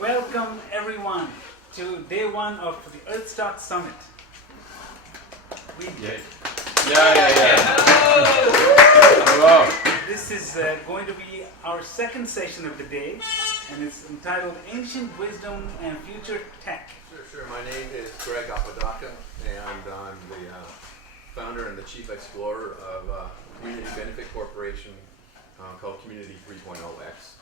Welcome everyone to day one of the Earthstock Summit. Wow. This is going to be our second session of the day, and it's entitled Ancient Wisdom and Future Tech. Sure. My name is Apodaca, and I'm the founder and the chief explorer of a community benefit corporation called Community 3.0X.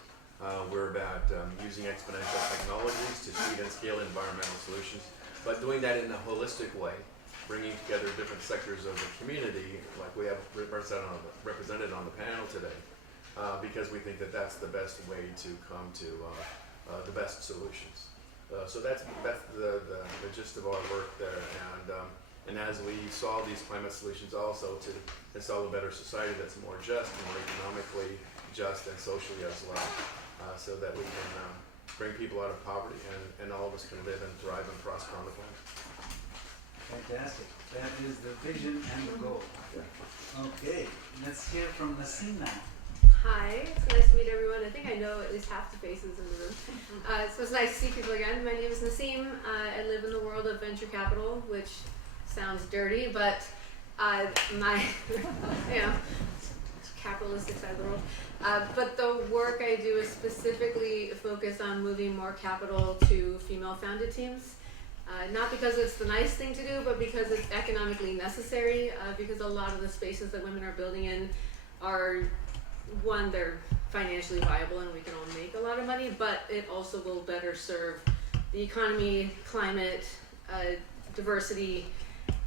We're about using exponential technologies to speed and scale environmental solutions, but doing that in a holistic way, bringing together different sectors of the community, like we have represented on the panel today, because we think that that's the best way to come to the best solutions. So that's the gist of our work there, and as we solve these climate solutions, also to install a better society that's more just, more economically just, and socially as well, so that we can bring people out of poverty and all of us can live and thrive and prosper on the planet. Fantastic. That is the vision and the goal. Okay, let's hear from Nassim now. Hi, it's nice to meet everyone. I think I know at least half the faces in the room. So it's nice to see people again. My name is Nassim. I live in the world of venture capital, which sounds dirty, but my, capitalistic side of the world. But the work I do is specifically focused on moving more capital to female-founded teams. Not because it's the nice thing to do, but because it's economically necessary, because a lot of the spaces that women are building in are, one, they're financially viable and we can all make a lot of money, but it also will better serve the economy, climate, diversity,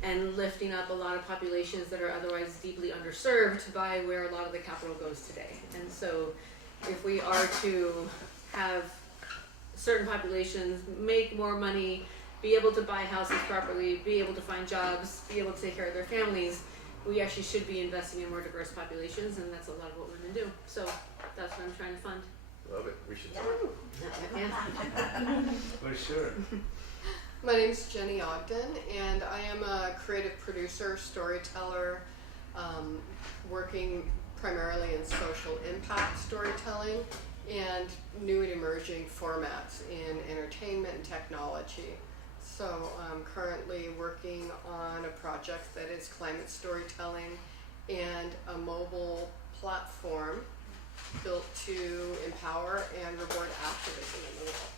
and lifting up a lot of populations that are otherwise deeply underserved by where a lot of the capital goes today. And so if we are to have certain populations make more money, be able to buy houses properly, be able to find jobs, be able to take care of their families, we actually should be investing in more diverse populations, and that's a lot of what women do. So that's what I'm trying to fund. Love it. We should talk. Yeah. For sure. My name is Jenni Ogden, and I am a creative producer, storyteller, working primarily in social impact storytelling and new and emerging formats in entertainment and technology. So I'm currently working on a project that is climate storytelling and a mobile platform built to empower and reward activism in the world.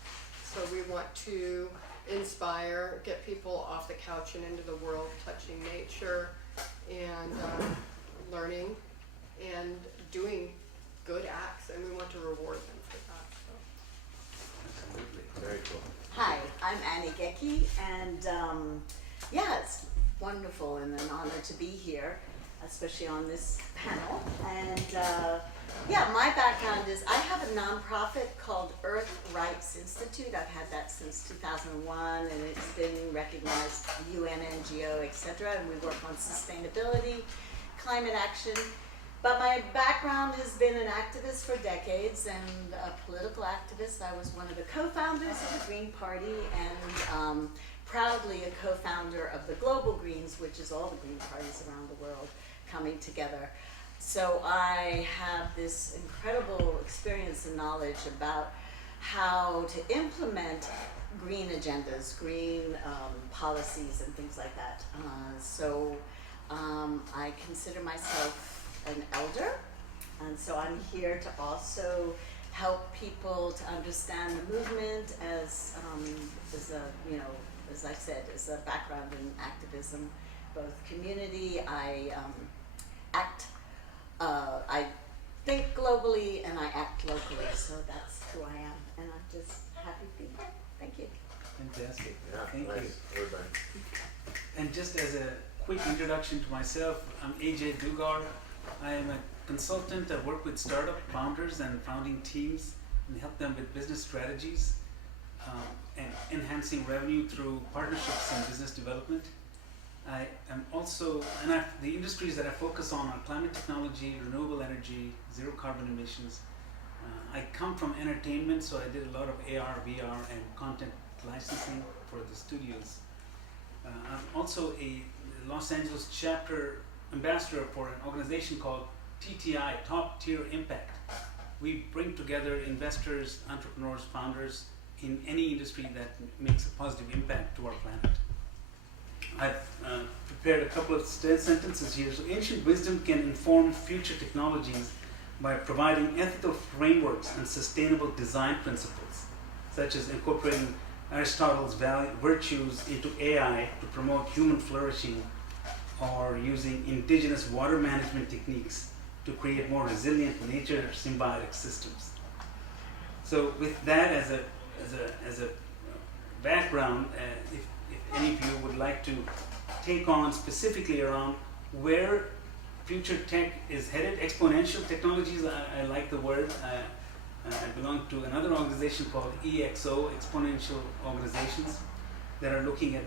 So we want to inspire, get people off the couch and into the world, touching nature and learning and doing good acts, and we want to reward them for that. So. Absolutely. Very cool. Hi, I'm Goeke, and it's wonderful and an honor to be here, especially on this panel. And my background is I have a nonprofit called Earth Rights Institute. I've had that since 2001, and it's been recognized UN, NGO, etc. And we work on sustainability, climate action. But my background has been an activist for decades and a political activist. I was one of the co-founders of the Green Party and proudly a co-founder of the Global Greens, which is all the green parties around the world coming together. So I have this incredible experience and knowledge about how to implement green agendas, green policies and things like that. I consider myself an elder, and so I'm here to also help people to understand the movement as I said, as a background in activism, both community. I think globally and I act locally, so that's who I am, and I'm just happy to be here. Thank you. Fantastic. Yeah, Thank nice. you. Everybody. And just as a quick introduction to myself, I'm Ajay Dugae. I am a consultant. I work with startup founders and founding teams and help them with business strategies and enhancing revenue through partnerships and business development. I am also, the industries that I focus on are climate technology, renewable energy, zero carbon emissions. I come from entertainment, so I did a lot of AR, VR, and content licensing for the studios. I'm also a Los Angeles chapter ambassador for an organization called TTI, Top Tier Impact. We bring together investors, entrepreneurs, founders in any industry that makes a positive impact to our planet. I've prepared a couple of sentences here. So ancient wisdom can inform future technologies by providing ethical frameworks and sustainable design principles, such as incorporating Aristotle's virtues into AI to promote human flourishing, or using indigenous water management techniques to create more resilient nature symbiotic systems. So with that as a background, if any of you would like to take on specifically around where future tech is headed, exponential technologies, I like the word. I belong to another organization called EXO, Exponential Organizations, that are looking at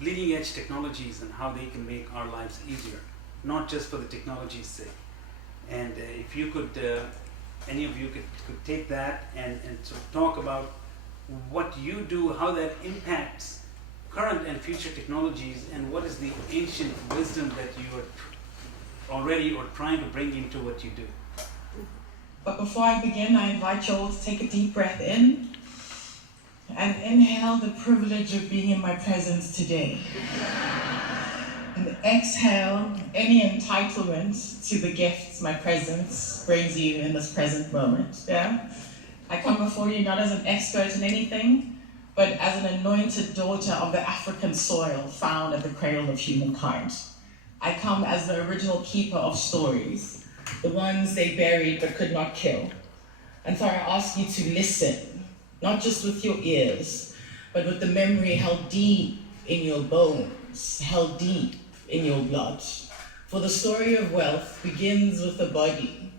bleeding edge technologies and how they can make our lives easier, not just for the technology's sake. And if you could, any of you could take that and sort of talk about what you do, how that impacts current and future technologies, and what is the ancient wisdom that you are already or trying to bring into what you do. But before I begin, I invite you all to take a deep breath in and inhale the privilege of being in my presence today. And exhale any entitlement to the gifts my presence brings you in this present moment. Yeah? I come before you not as an expert in anything, but as an anointed daughter of the African soil found at the cradle of humankind. I come as the original keeper of stories, the ones they buried but could not kill. And so I ask you to listen, not just with your ears, but with the memory held deep in your bones, held deep in your blood. For the story of wealth begins with the body.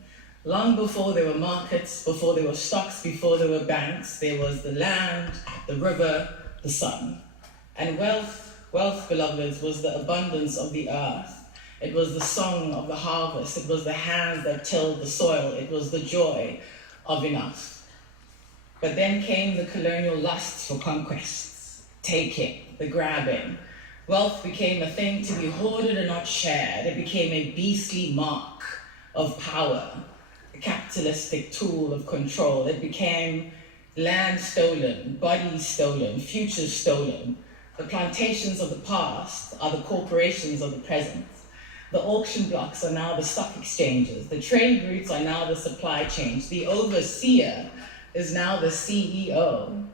Long before there were markets, before there were stocks, before there were banks, there was the land, the river, the sun. And wealth, beloveds, was the abundance of the earth. It was the song of the harvest. It was the hands that tilled the soil. It was the joy of enough. But then came the colonial lusts for conquests, taking, the grabbing. Wealth became a thing to be hoarded and not shared. It became a beastly mark of power, a capitalistic tool of control. It became land stolen, bodies stolen, futures stolen. The plantations of the past are the corporations of the present. The auction blocks are now the stock exchanges. The trade routes are now the supply chains. The overseer is now the CEO.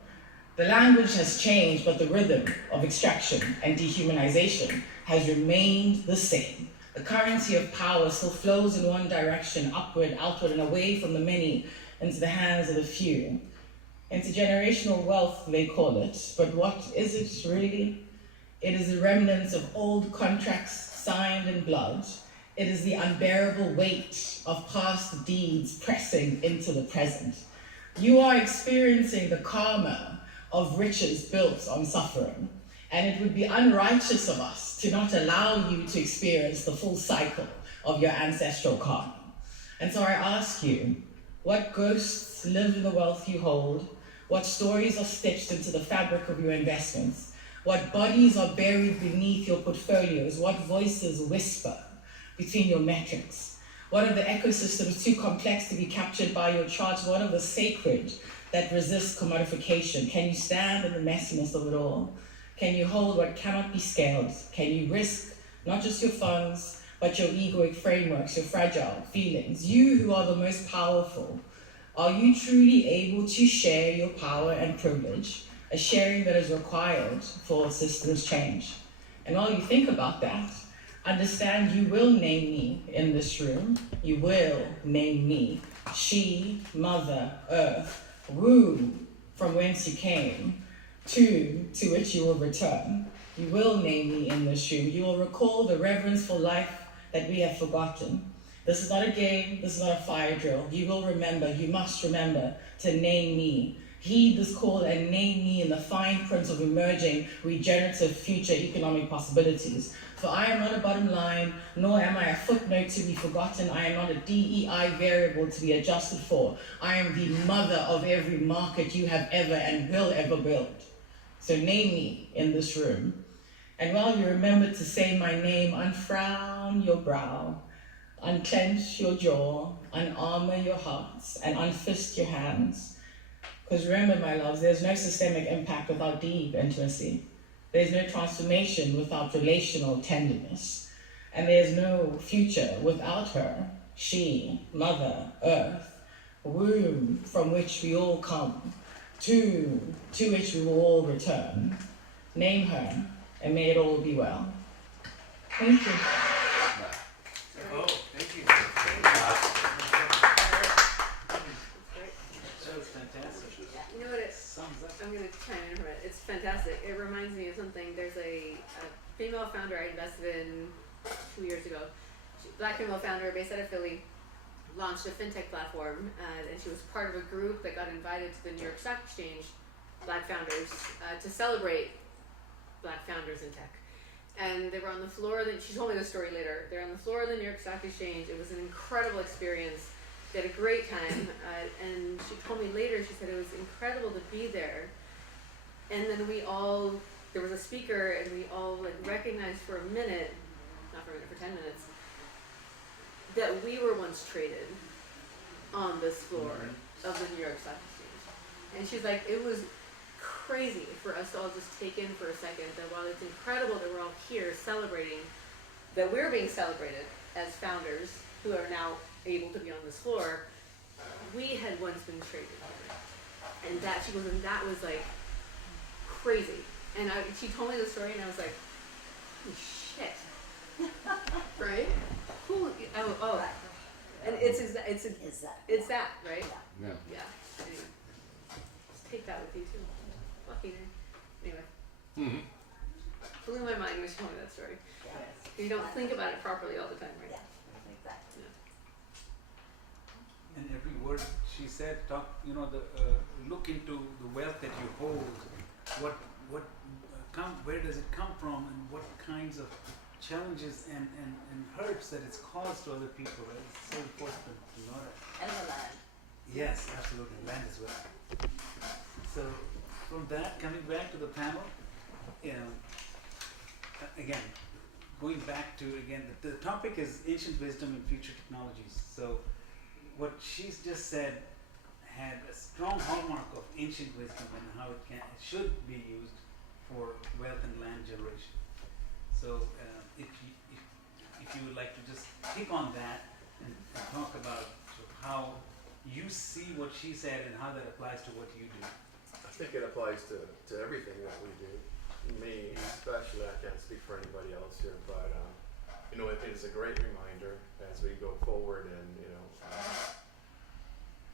The language has changed, but the rhythm of extraction and dehumanization has remained the same. The currency of power still flows in one direction, upward, outward, and away from the many into the hands of the few. Intergenerational wealth, they call it, but what is it really? It is the remnants of old contracts signed in blood. It is the unbearable weight of past deeds pressing into the present. You are experiencing the karma of riches built on suffering, and it would be unrighteous of us to not allow you to experience the full cycle of your ancestral karma. And so I ask you, what ghosts live in the wealth you hold? What stories are stitched into the fabric of your investments? What bodies are buried beneath your portfolios? What voices whisper between your metrics? What are the ecosystems too complex to be captured by your charts? What are the sacred that resist commodification? Can you stand in the messiness of it all? Can you hold what cannot be scaled? Can you risk not just your funds, but your egoic frameworks, your fragile feelings? You who are the most powerful, are you truly able to share your power and privilege? A sharing that is required for systems change. And while you think about that, understand you will name me in this room. You will name me. She, Mother, Earth, womb from whence you came, to which you will return. You will name me in this room. You will recall the reverence for life that we have forgotten. This is not a game, this is not a fire drill. You will remember, you must remember to name me. Heed this call and name me in the fine print of emerging, regenerative future economic possibilities. For I am not a bottom line, nor am I a footnote to be forgotten. I am not a DEI variable to be adjusted for. I am the mother of every market you have ever and will ever build. So name me in this room. And while you remember to say my name, unfrown your brow, unclench your jaw, unarmor your hearts, and unfist your hands. Because remember, my loves, there's no systemic impact without deep intimacy. There's no transformation without relational tenderness. And there's no future without her. She, Mother, Earth, womb from which we all come, to which we will all return. Name her, and may it all be well. Thank you. Oh, thank you. That was fantastic. You know what it, Sums up. I'm gonna chime in for it. It's fantastic. It reminds me of something. There's a female founder I invested in 2 years ago. Black female founder based out of Philly, launched a fintech platform, and she was part of a group that got invited to the New York Stock Exchange, Black founders, to celebrate Black founders in tech. And they were on the floor. She told me the story later. They're on the floor of the New York Stock Exchange. It was an incredible experience. They had a great time, and she told me later. She said it was incredible to be there. And then there was a speaker, and we all recognized for a minute, not for a minute, for 10 minutes, that we were once traded on this floor of the New York Stock Exchange. And she's like, it was crazy for us to all just take in for a second that while it's incredible that we're all here celebrating, that we're being celebrated as founders who are now able to be on this floor, we had once been traded here. And that, she goes, and that was like crazy. And she told me the story and I was like, holy shit. Right? Who, oh. And it's that, right? Yeah. Yeah. Anyway. Just take that with you too. Lucky me. Anyway. Mm-hmm. Blew my mind when she told me that story. You don't think about it properly all the time, right? Exactly. And every word she said, look into the wealth that you hold. Where does it come from, and what kinds of challenges and hurts that it's caused to other people. Right? It's so important to know that. And the land. Yes, absolutely, land as well. So from that, coming back to the panel, again, going back to the topic is ancient wisdom and future technologies. So what she's just said had a strong hallmark of ancient wisdom and how it should be used for wealth and land generation. So if you would like to just pick on that and talk about how you see what she said and how that applies to what you do. I think it applies to everything that we do. Me especially, I can't speak for anybody else here, but it is a great reminder as we go forward and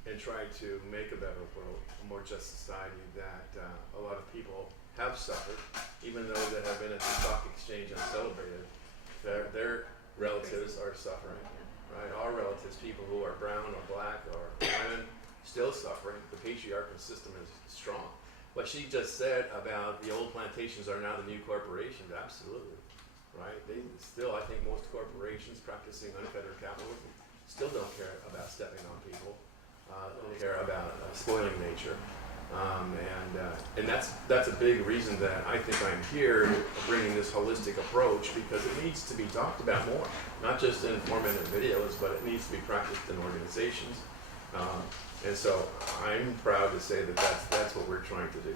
and try to make a better world, a more just society, that a lot of people have suffered, even those that have been at the stock exchange and celebrated. Their relatives are suffering, right? Our relatives, people who are brown or black or women, still suffering. The patriarchal system is strong. What she just said about the old plantations are now the new corporations, absolutely, right? They still, I think most corporations practicing unfettered capitalism still don't care about stepping on people, don't care about spoiling nature. And that's a big reason that I think I'm here bringing this holistic approach, because it needs to be talked about more, not just in informative videos, but it needs to be practiced in organizations. And so I'm proud to say that that's what we're trying to do.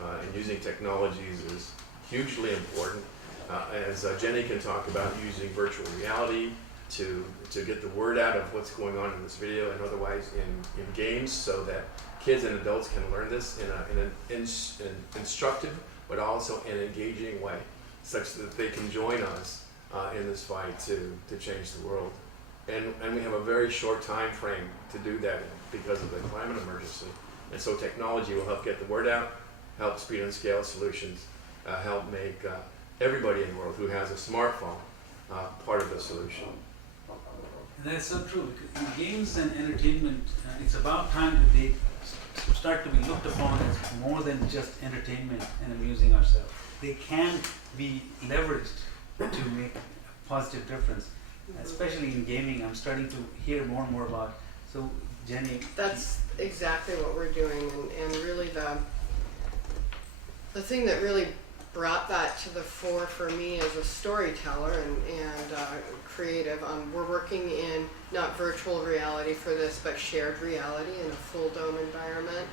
And using technologies is hugely important. As Jenni can talk about, using virtual reality to get the word out of what's going on in this video and otherwise in games, so that kids and adults can learn this in an instructive but also an engaging way, such that they can join us in this fight to change the world. And we have a very short time frame to do that because of the climate emergency. And so technology will help get the word out, help speed and scale solutions, help make everybody in the world who has a smartphone part of the solution. And that's so true, because in games and entertainment, it's about time that they start to be looked upon as more than just entertainment and amusing ourselves. They can be leveraged to make a positive difference, especially in gaming. I'm starting to hear more and more about. So, Jenni. That's exactly what we're doing, and really the thing that really brought that to the fore for me as a storyteller and creative. We're working in not virtual reality for this, but shared reality in a full dome environment.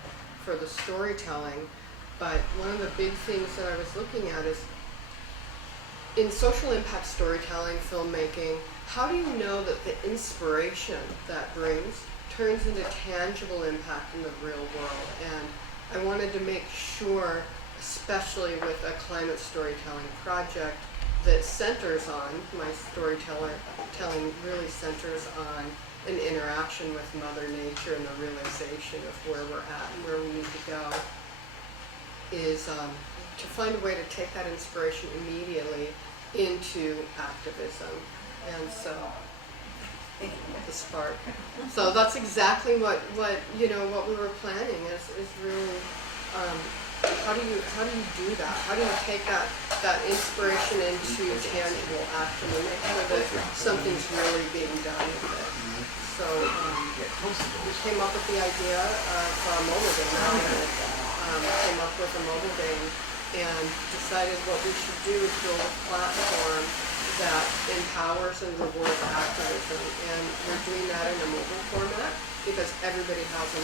for the storytelling. But one of the big things that I was looking at is in social impact storytelling, filmmaking, how do you know that the inspiration that brings turns into tangible impact in the real world? And I wanted to make sure, especially with a climate storytelling project that centers on, my storytelling really centers on an interaction with Mother Nature and the realization of where we're at and where we need to go, is to find a way to take that inspiration immediately into activism. And so, the spark. So that's exactly what we were planning is really, how do you do that? How do you take that inspiration into tangible action and make sure that something's really being done with it? So we came up with the idea for a mobile game. Came up with a mobile game and decided what we should do is build a platform that empowers and rewards activism. And we're doing that in a mobile format because everybody has a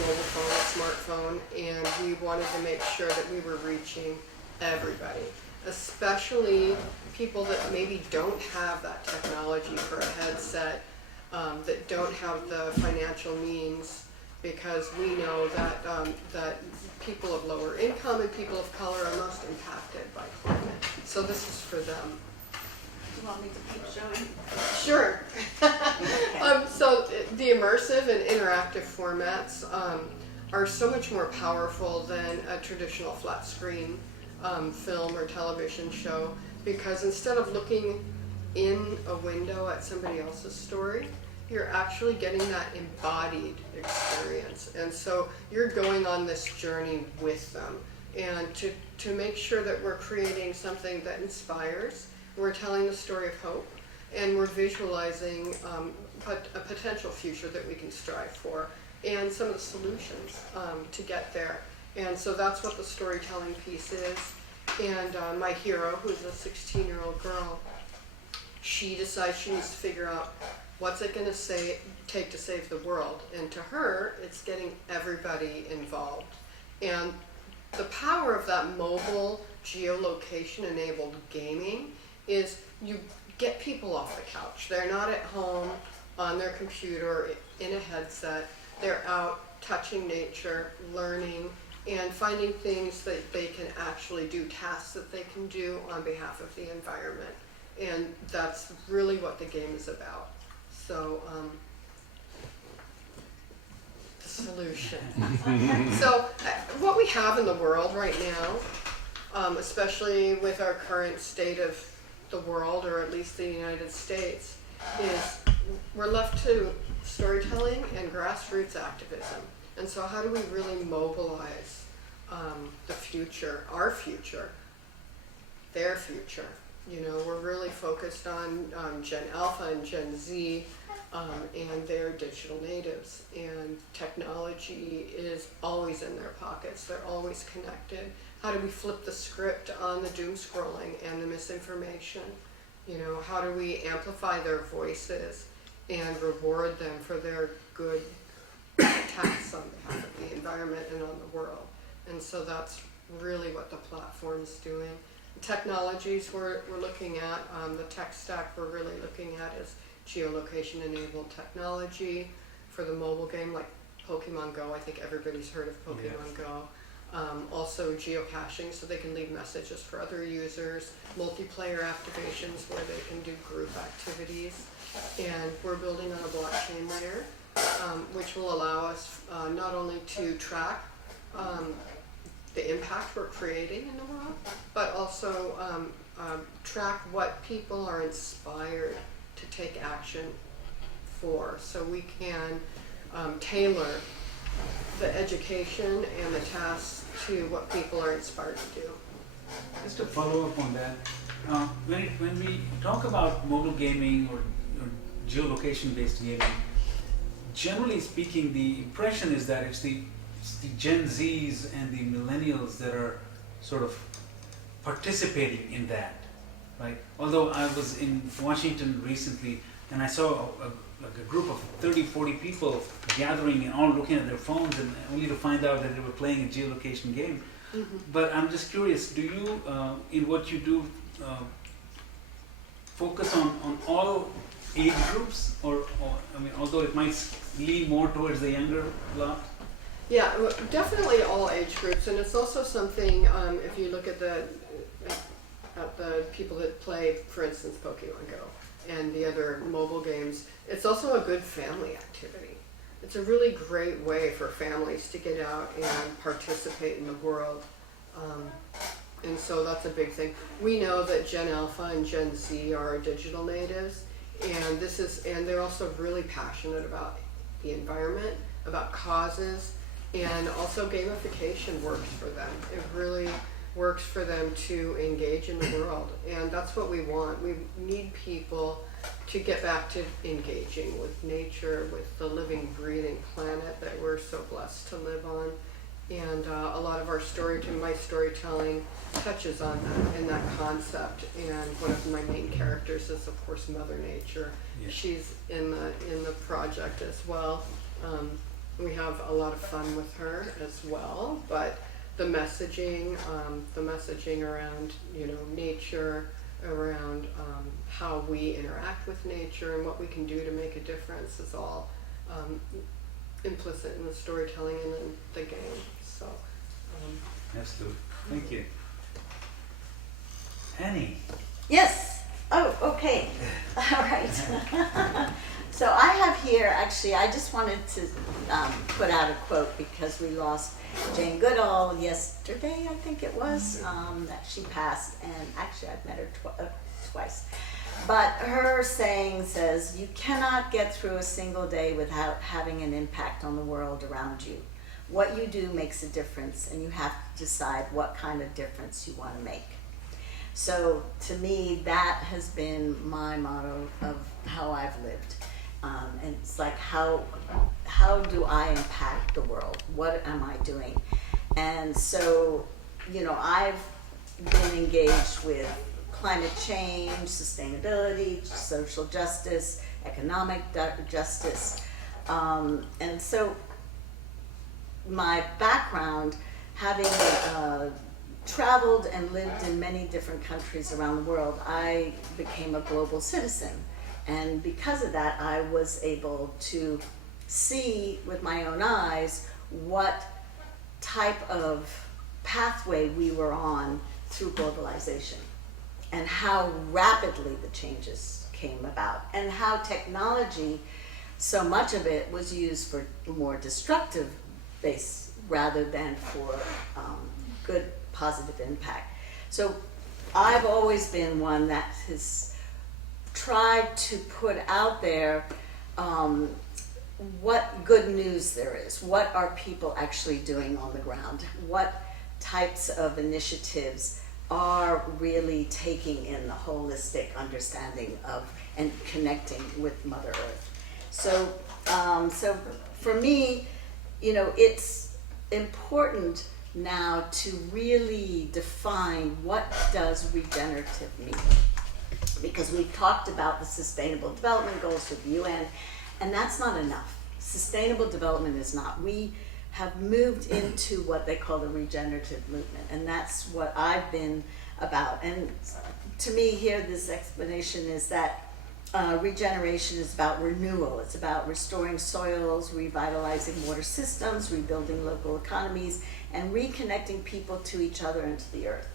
mobile phone, a smartphone, and we wanted to make sure that we were reaching everybody, especially people that maybe don't have that technology for a headset, that don't have the financial means, because we know that that people of lower income and people of color are most impacted by climate. So this is for them. Do you want me to keep showing? Sure. So the immersive and interactive formats are so much more powerful than a traditional flat screen film or television show, because instead of looking in a window at somebody else's story, you're actually getting that embodied experience. And so you're going on this journey with them. And to make sure that we're creating something that inspires, we're telling the story of hope, and we're visualizing a potential future that we can strive for, and some of the solutions to get there. And so that's what the storytelling piece is. And my hero, who's a 16-year-old girl, she decides she needs to figure out what's it going to take to save the world. And to her, it's getting everybody involved. And the power of that mobile geolocation-enabled gaming is you get people off the couch. They're not at home on their computer in a headset. They're out touching nature, learning, and finding things that they can actually do, tasks that they can do on behalf of the environment. And that's really what the game is about. So, the solution. So, what we have in the world right now, especially with our current state of the world, or at least the United States, is we're left to storytelling and grassroots activism. And so how do we really mobilize the future, our future, their future? You know, we're really focused on Gen Alpha and Gen Z, and they're digital natives, and technology is always in their pockets. They're always connected. How do we flip the script on the doom scrolling and the misinformation? You know, how do we amplify their voices and reward them for their good tasks on behalf of the environment and on the world? And so that's really what the platform's doing. Technologies we're looking at, the tech stack we're really looking at is geolocation-enabled technology for the mobile game, like Pokemon Go. I think everybody's heard of Pokemon Go. Also geocaching, so they can leave messages for other users, multiplayer activations where they can do group activities, and we're building on a blockchain layer, which will allow us not only to track the impact we're creating in the world, but also track what people are inspired to take action for, so we can tailor the education and the tasks to what people are inspired to do. Just to follow up on that, when we talk about mobile gaming or geolocation-based gaming, generally speaking, the impression is that it's the Gen Zs and the millennials that are sort of participating in that, right? Although I was in Washington recently and I saw like a group of 30, 40 people gathering and all looking at their phones, and only to find out that they were playing a geolocation game. Mm-hmm. But I'm just curious, do you, in what you do, focus on all age groups, or I mean, although it might lean more towards the younger lot? Yeah, well, definitely all age groups, and it's also something, if you look at the people that play, for instance, Pokemon Go and the other mobile games, it's also a good family activity. It's a really great way for families to get out and participate in the world. And so that's a big thing. We know that Gen Alpha and Gen Z are digital natives, and they're also really passionate about the environment, about causes, and also gamification works for them. It really works for them to engage in the world, and that's what we want. We need people to get back to engaging with nature, with the living, breathing planet that we're so blessed to live on. And a lot of our my storytelling touches on that and that concept. And one of my main characters is, of course, Mother Nature. Yeah. She's in the project as well. We have a lot of fun with her as well. But the messaging around nature, around how we interact with nature and what we can do to make a difference is all implicit in the storytelling and in the game. So, Absolutely. Thank you. Annie. Yes. Oh, okay. All right. So I have here, actually, I just wanted to put out a quote because we lost Jane Goodall yesterday, I think it was, that she passed, and actually I've met her twice. But her saying says, "You cannot get through a single day without having an impact on the world around you. What you do makes a difference, and you have to decide what kind of difference you want to make." So to me, that has been my motto of how I've lived. And it's like, how do I impact the world? What am I doing? And so, I've been engaged with climate change, sustainability, social justice, economic justice. And so my background, having traveled and lived in many different countries around the world, I became a global citizen. And because of that, I was able to see with my own eyes what type of pathway we were on through globalization, and how rapidly the changes came about, and how technology, so much of it was used for more destructive base rather than for good, positive impact. So I've always been one that has tried to put out there what good news there is. What are people actually doing on the ground? What types of initiatives are really taking in the holistic understanding of and connecting with Mother Earth? So for me, it's important now to really define what does regenerative mean. Because we've talked about the Sustainable Development Goals with the UN, and that's not enough. Sustainable development is not. We have moved into what they call the regenerative movement, and that's what I've been about. And to me here, this explanation is that regeneration is about renewal. It's about restoring soils, revitalizing water systems, rebuilding local economies, and reconnecting people to each other and to the earth.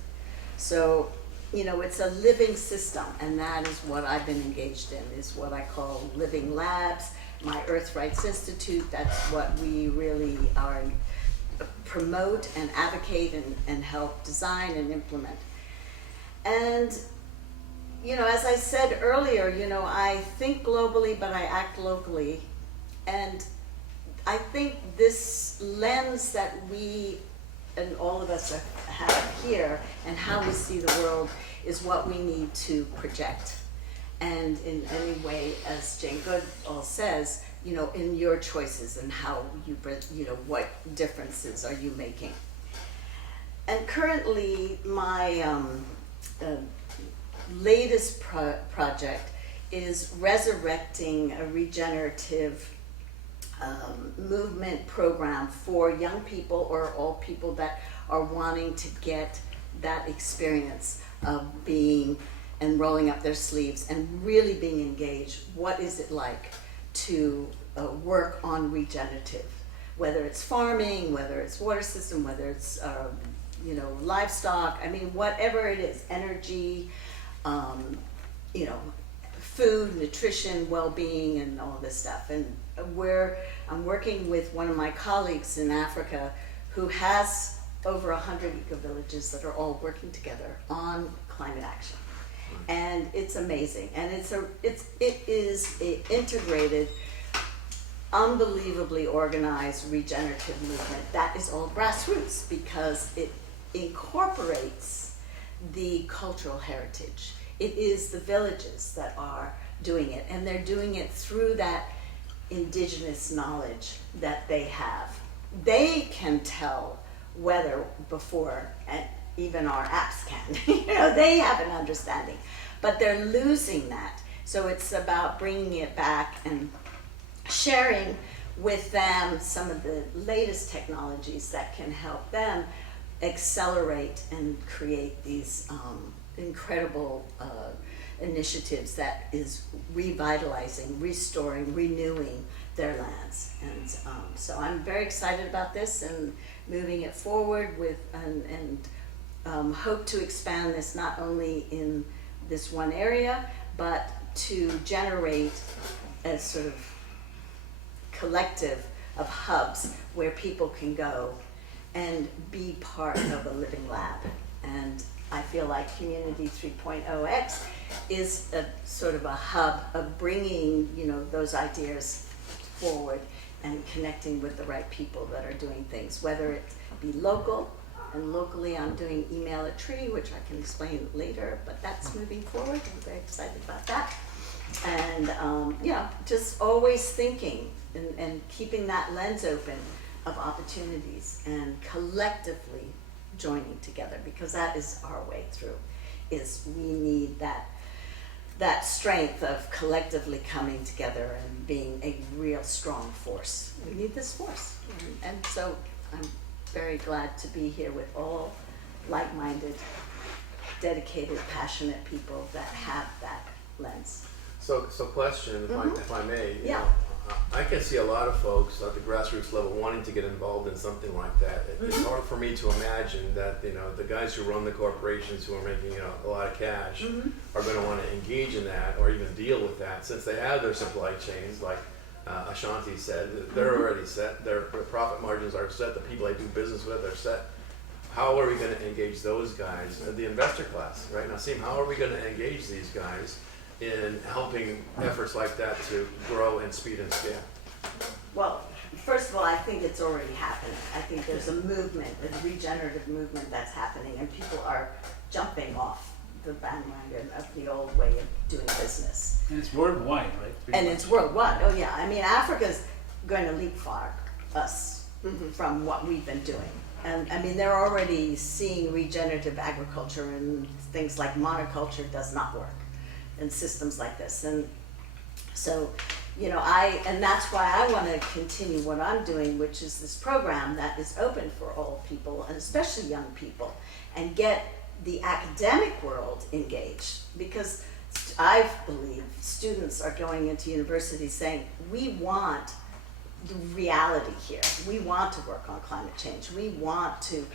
So, it's a living system, and that is what I've been engaged in, is what I call living labs. My Earth Rights Institute, that's what we really are promote and advocate and help design and implement. And, as I said earlier, I think globally, but I act locally. And I think this lens that we and all of us have here, and how we see the world, is what we need to project. And in any way, as Jane Goodall says, in your choices and how you, what differences are you making? And currently, my latest project is resurrecting a regenerative movement program for young people or all people that are wanting to get that experience of being and rolling up their sleeves and really being engaged. What is it like to work on regenerative, whether it's farming, whether it's water system, whether it's livestock, I mean, whatever it is, energy, food, nutrition, well-being, and all this stuff. And I'm working with one of my colleagues in Africa who has over 100 eco-villages that are all working together on climate action. And it's amazing. And it is a integrated, unbelievably organized regenerative movement that is all grassroots because it incorporates the cultural heritage. It is the villages that are doing it, and they're doing it through that indigenous knowledge that they have. They can tell weather before and even our apps can. They have an understanding, but they're losing that. So it's about bringing it back and sharing with them some of the latest technologies that can help them accelerate and create these incredible initiatives that is revitalizing, restoring, renewing their lands. And so I'm very excited about this and moving it forward with and hope to expand this not only in this one area, but to generate a sort of collective of hubs where people can go and be part of a living lab. And I feel like Community 3.0X is a sort of a hub of bringing, those ideas forward and connecting with the right people that are doing things, whether it be local, and locally I'm doing Email a Tree, which I can explain later, but that's moving forward. I'm very excited about that. And just always thinking and keeping that lens open of opportunities and collectively joining together, because that is our way through, is we need that strength of collectively coming together and being a real strong force. We need this force. And so I'm very glad to be here with all like-minded, dedicated, passionate people that have that lens. So question, if I may. Yeah. I can see a lot of folks at the grassroots level wanting to get involved in something like that. It's hard for me to imagine that the guys who run the corporations who are making a lot of cash are going to want to engage in that or even deal with that, since they have their supply chains, like Ashanti said, they're already set. Their profit margins are set. The people I do business with are set. How are we going to engage those guys? The investor class, right? Now, how are we going to engage these guys in helping efforts like that to grow and speed and scale? Well, first of all, I think it's already happening. I think there's a movement, a regenerative movement that's happening, and people are jumping off the bandwagon of the old way of doing business. And it's worldwide, right? And it's worldwide. Oh yeah, I mean, Africa's going to leapfrog us from what we've been doing. And I mean, they're already seeing regenerative agriculture, and things like monoculture does not work, and systems like this. And so, and that's why I want to continue what I'm doing, which is this program that is open for all people, and especially young people, and get the academic world engaged. Because I believe students are going into universities saying, we want the reality here. We want to work on climate change. We want to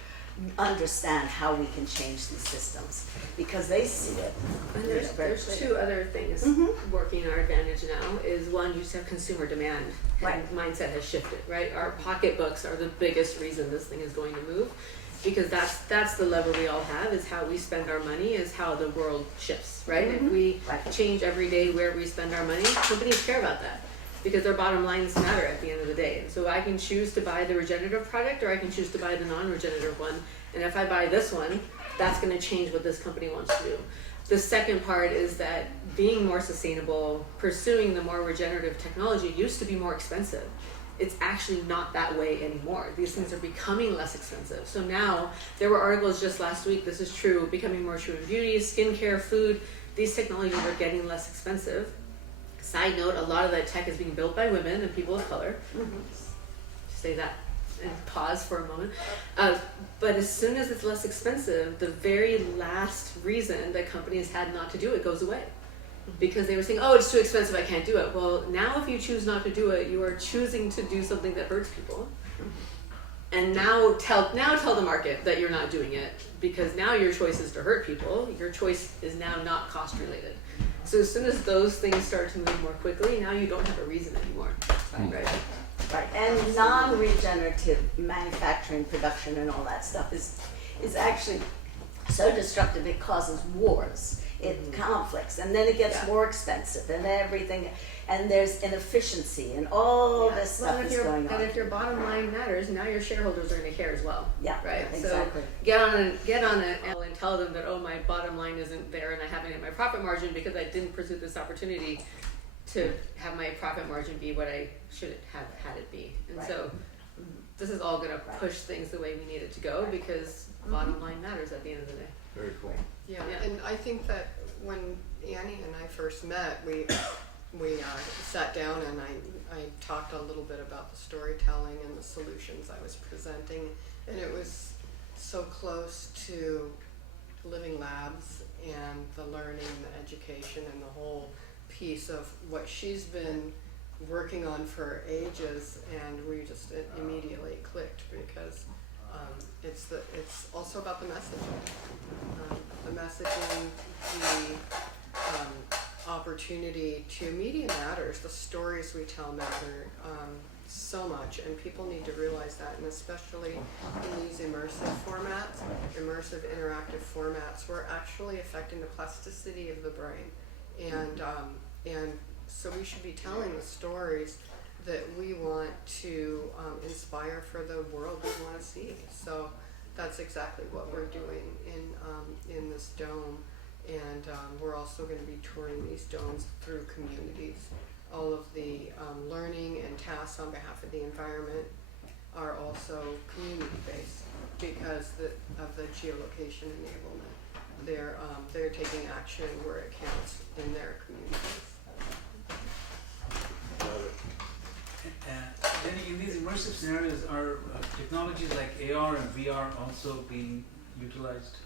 understand how we can change these systems, because they see it. And there's two other things working in our advantage now. Is one, you just have consumer demand. Right. And mindset has shifted, right? Our pocketbooks are the biggest reason this thing is going to move, because that's the lever we all have, is how we spend our money, is how the world shifts, right? If we change every day where we spend our money, companies care about that, because their bottom lines matter at the end of the day. And so I can choose to buy the regenerative product, or I can choose to buy the non-regenerative one. And if I buy this one, that's going to change what this company wants to do. The second part is that being more sustainable, pursuing the more regenerative technology used to be more expensive. It's actually not that way anymore. These things are becoming less expensive. So now, there were articles just last week, this is true, becoming more true in beauty, skincare, food. These technologies are getting less expensive. Side note, a lot of that tech is being built by women and people of color. Say that and pause for a moment. But as soon as it's less expensive, the very last reason that companies had not to do it goes away. Because they were saying, oh, it's too expensive, I can't do it. Well, now if you choose not to do it, you are choosing to do something that hurts people. And now tell the market that you're not doing it, because now your choice is to hurt people. Your choice is now not cost related. So as soon as those things start to move more quickly, now you don't have a reason anymore. Right? Right, and non-regenerative manufacturing, production, and all that stuff is actually so destructive it causes wars, it conflicts, and then it gets more expensive, and everything, and there's inefficiency, and all this stuff is going on. And if your bottom line matters, now your shareholders are going to care as well. Yeah, right. exactly. So get on it and tell them that, oh, my bottom line isn't there, and I haven't hit my profit margin because I didn't pursue this opportunity to have my profit margin be what I should have had it be. And so this is all going to push things the way we need it to go, because bottom line matters at the end of the day. Very cool. Yeah, and I think that when Annie and I first met, we sat down and I talked a little bit about the storytelling and the solutions I was presenting, and it was so close to living labs and the learning, the education, and the whole piece of what she's been working on for ages, and we just immediately clicked, because it's also about the messaging, the opportunity to media matters. The stories we tell matter so much, and people need to realize that, and especially in these immersive formats, immersive interactive formats, we're actually affecting the plasticity of the brain, and so we should be telling the stories that we want to inspire for the world we want to see. So that's exactly what we're doing in this dome, and we're also going to be touring these domes through communities. All of the learning and tasks on behalf of the environment are also community-based because of the geolocation enablement. They're taking action where it counts in their communities. Jenni, in these immersive scenarios, are technologies like AR and VR also being utilized?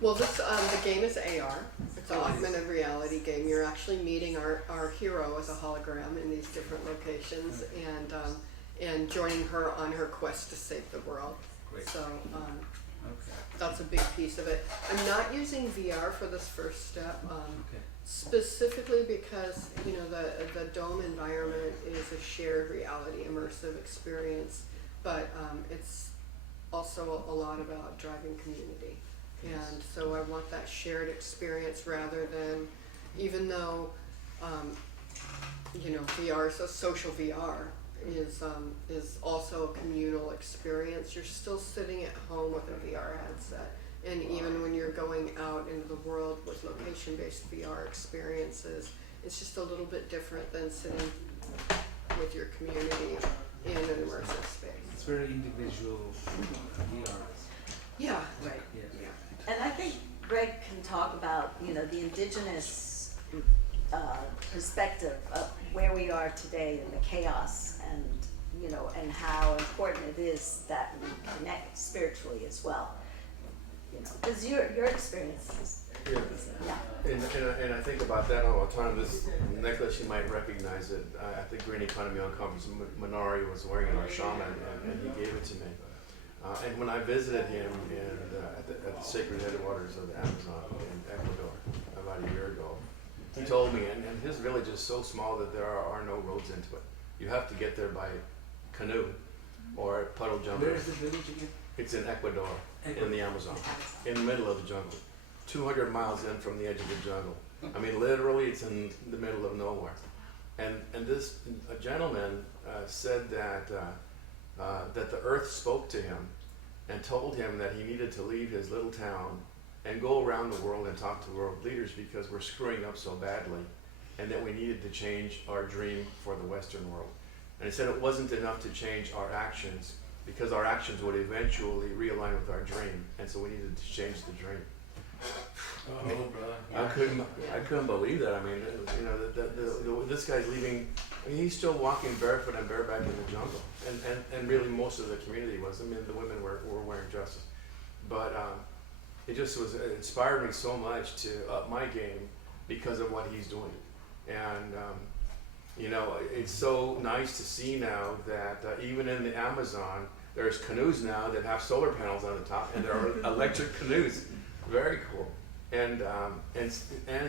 Well, this the game is AR. It's an augmented reality game. You're actually meeting our hero as a hologram in these different locations, and joining her on her quest to save the world. Great. So that's a big piece of it. I'm not using VR for this first step. Specifically because the dome environment is a shared reality, immersive experience, but it's also a lot about driving community. And so I want that shared experience rather than, even though VR, so social VR is also a communal experience. You're still sitting at home with a VR headset. And even when you're going out into the world with location-based VR experiences, it's just a little bit different than sitting with your community in an immersive space. It's very individual VR. Yeah. Right. Yeah. And I think Greg can talk about, the indigenous perspective of where we are today and the chaos, and and how important it is that we connect spiritually as well. Because your experience is, And I think about that all the time. This necklace, you might recognize it. At the Green Economy On Conference, Minari was wearing it, our shaman, and he gave it to me. And when I visited him at the sacred headwaters of the Amazon in Ecuador about a year ago, he told me, and his village is so small that there are no roads into it. You have to get there by canoe or puddle jumping. Where is the village again? It's in Ecuador, in the Amazon, in the middle of the jungle, 200 miles in from the edge of the jungle. I mean, literally, it's in the middle of nowhere. And a gentleman said that the earth spoke to him and told him that he needed to leave his little town and go around the world and talk to world leaders because we're screwing up so badly, and that we needed to change our dream for the Western world. And he said it wasn't enough to change our actions, because our actions would eventually realign with our dream, and so we needed to change the dream. I couldn't believe that. I mean, you know, this guy's leaving. I mean, he's still walking barefoot and bareback in the jungle, and really most of the community was. I mean, the women were wearing dresses, but it inspired me so much to up my game because of what he's doing, and you know, it's so nice to see now that even in the Amazon, there's canoes now that have solar panels on the top, and they're electric canoes. Very cool. And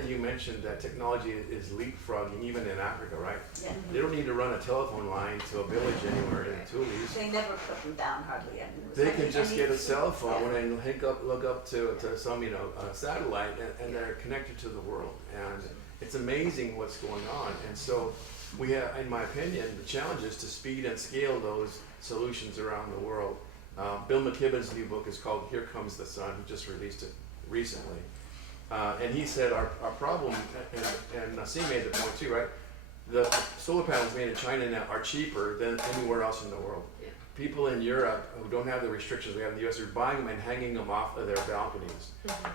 you mentioned that technology is leapfrogging even in Africa, right? Yeah. They don't need to run a telephone line to a village anywhere in Tulis. They never put them down hardly. I mean, it was They like can just get a cell phone Yeah. and look up to some satellite, and they're connected to the world. And it's amazing what's going on. And so we have, in my opinion, the challenge is to speed and scale those solutions around the world. Bill McKibben's new book is called Here Comes the Sun. He just released it recently. And he said our problem, and Nassim made the point too, right? The solar panels made in China now are cheaper than anywhere else in the world. Yeah. People in Europe who don't have the restrictions we have in the US are buying them and hanging them off of their balconies.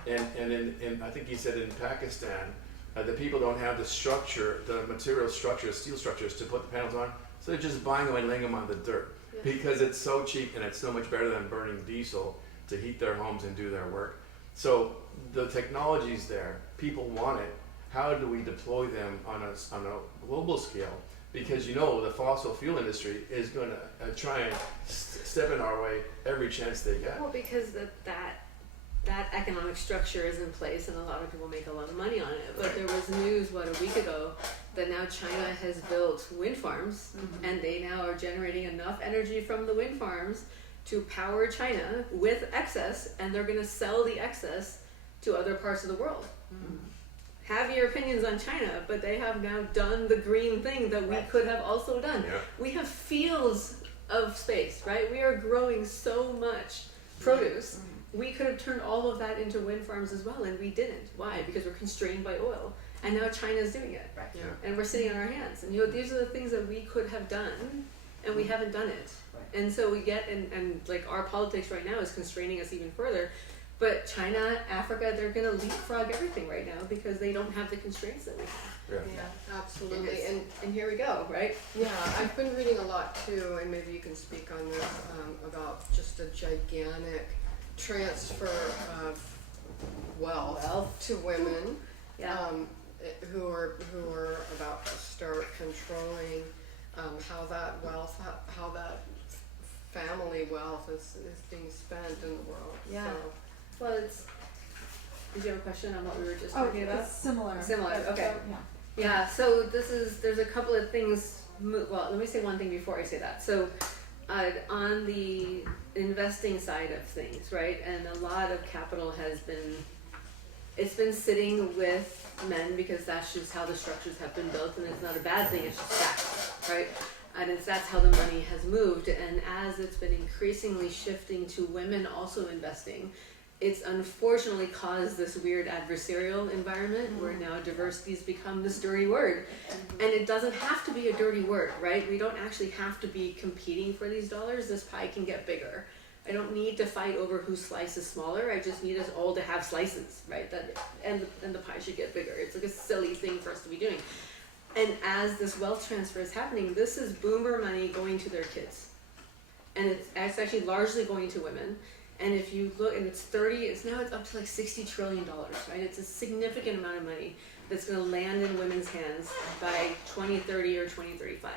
And in I think he said in Pakistan, the people don't have the structure, the material structure, steel structures to put the panels on, so they're just buying them and laying them on the dirt. Yeah. Because it's so cheap and it's so much better than burning diesel to heat their homes and do their work. So the technology's there, people want it. How do we deploy them on a global scale? Because you know the fossil fuel industry is going to try and step in our way every chance they get. Well, because that economic structure is in place and a lot of people make a lot of money on it. But there was news, a week ago, that now China has built wind farms, and they now are generating enough energy from the wind farms to power China with excess, and they're going to sell the excess to other parts of the world. Have your opinions on China, but they have now done the green thing that we could have also done. Yeah. We have fields of space, right? We are growing so much produce. We could have turned all of that into wind farms as well, and we didn't. Why? Because we're constrained by oil. And now China's doing it. Right. Yeah. And we're sitting on our hands. And these are the things that we could have done, and we haven't done it. Right. And so we get, and like our politics right now is constraining us even further. But China, Africa, they're going to leapfrog everything right now because they don't have the constraints that we have. Yeah. Yeah, absolutely. It is. And here we go, right? yeah, I've been reading a lot too, and maybe you can speak on this, about just a gigantic transfer of wealth to women. Yeah. Who are about to start controlling how that wealth, how that family wealth is being spent in the world. Yeah. So. Well, did you have a question on what we were just talking about? It's similar. Similar, But, okay. yeah. Yeah, so there's a couple of things, well, let me say one thing before I say that. So on the investing side of things, right, and a lot of capital it's been sitting with men because that's just how the structures have been built, and it's not a bad thing, it's just fact, right? And that's how the money has moved, and as it's been increasingly shifting to women also investing, it's unfortunately caused this weird adversarial environment where now diversity's become this dirty word. And it doesn't have to be a dirty word, right? We don't actually have to be competing for these dollars. This pie can get bigger. I don't need to fight over whose slice is smaller. I just need us all to have slices, right? And the pie should get bigger. It's like a silly thing for us to be doing. And as this wealth transfer is happening, this is boomer money going to their kids. And it's actually largely going to women. And if you look, and it's up to like $60 trillion, right? It's a significant amount of money that's going to land in women's hands by 2030 or 2035.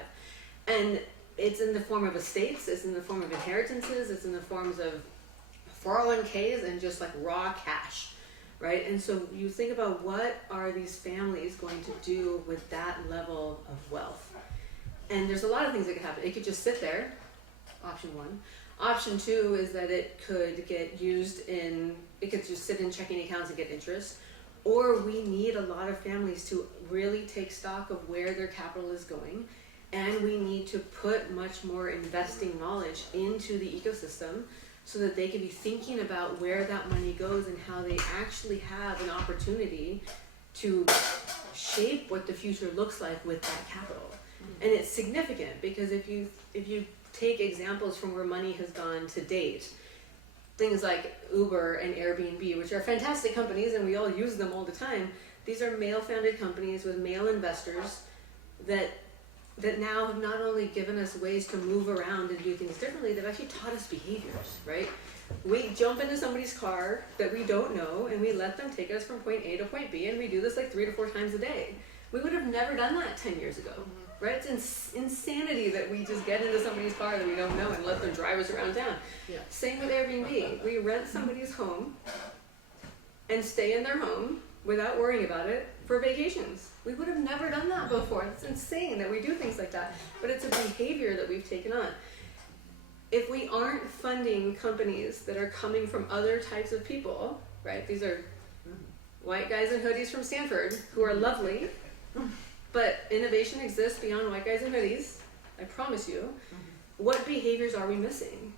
And it's in the form of estates, it's in the form of inheritances, it's in the forms of 401ks and just like raw cash, right? And so you think about what are these families going to do with that level of wealth? And there's a lot of things that could happen. It could just sit there, option one. Option two is that it could get it could just sit in checking accounts and get interest. Or we need a lot of families to really take stock of where their capital is going. And we need to put much more investing knowledge into the ecosystem so that they can be thinking about where that money goes and how they actually have an opportunity to shape what the future looks like with that capital. And it's significant because if you take examples from where money has gone to date, things like Uber and Airbnb, which are fantastic companies and we all use them all the time. These are male-founded companies with male investors that now have not only given us ways to move around and do things differently, they've actually taught us behaviors, right? We jump into somebody's car that we don't know and we let them take us from point A to point B, and we do this like 3 to 4 times a day. We would have never done that 10 years ago, right? It's insanity that we just get into somebody's car that we don't know and let them drive us around town. Yeah. Same with Airbnb. We rent somebody's home and stay in their home without worrying about it for vacations. We would have never done that before. It's insane that we do things like that, but it's a behavior that we've taken on. If we aren't funding companies that are coming from other types of people, right? These are white guys in hoodies from Stanford who are lovely, but innovation exists beyond white guys in hoodies, I promise you. What behaviors are we missing?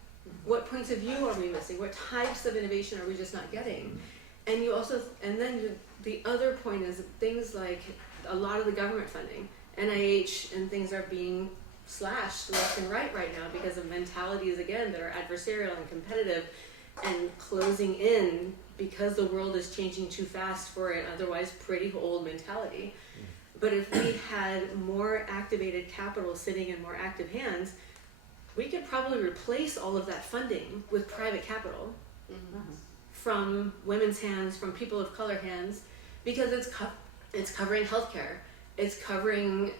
What points of view are we missing? What types of innovation are we just not getting? And the other point is things like a lot of the government funding, NIH and things are being slashed left and right now because of mentalities, again, that are adversarial and competitive and closing in because the world is changing too fast for an otherwise pretty old mentality. But if we had more activated capital sitting in more active hands, we could probably replace all of that funding with private capital from women's hands, from people of color hands, because it's covering healthcare, it's covering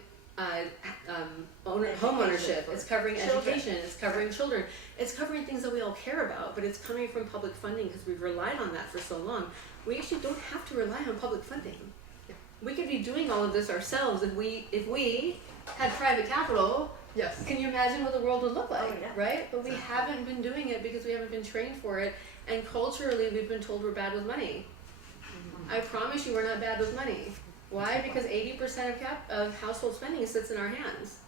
home ownership, it's covering education, it's covering children, it's covering things that we all care about, but it's coming from public funding because we've relied on that for so long. We actually don't have to rely on public funding. We could be doing all of this ourselves if we had private capital. Yes. Can you imagine what the world would look like, Oh, yeah. right? But we haven't been doing it because we haven't been trained for it, and culturally we've been told we're bad with money. I promise you we're not bad with money. Why? Because 80% of household spending sits in our hands.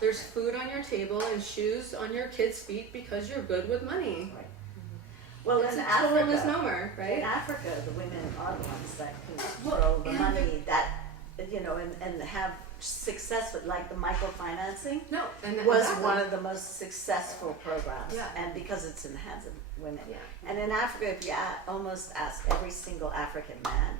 There's food on your table and shoes on your kids' feet because you're good with money. Right. Well, It's in a total Africa, misnomer, right? in Africa, the women are the ones that control the money that, and have success with, like the microfinancing No, and was exactly. one of the most successful programs. Yeah. And because it's in the hands of women. Yeah. And in Africa, if you almost ask every single African man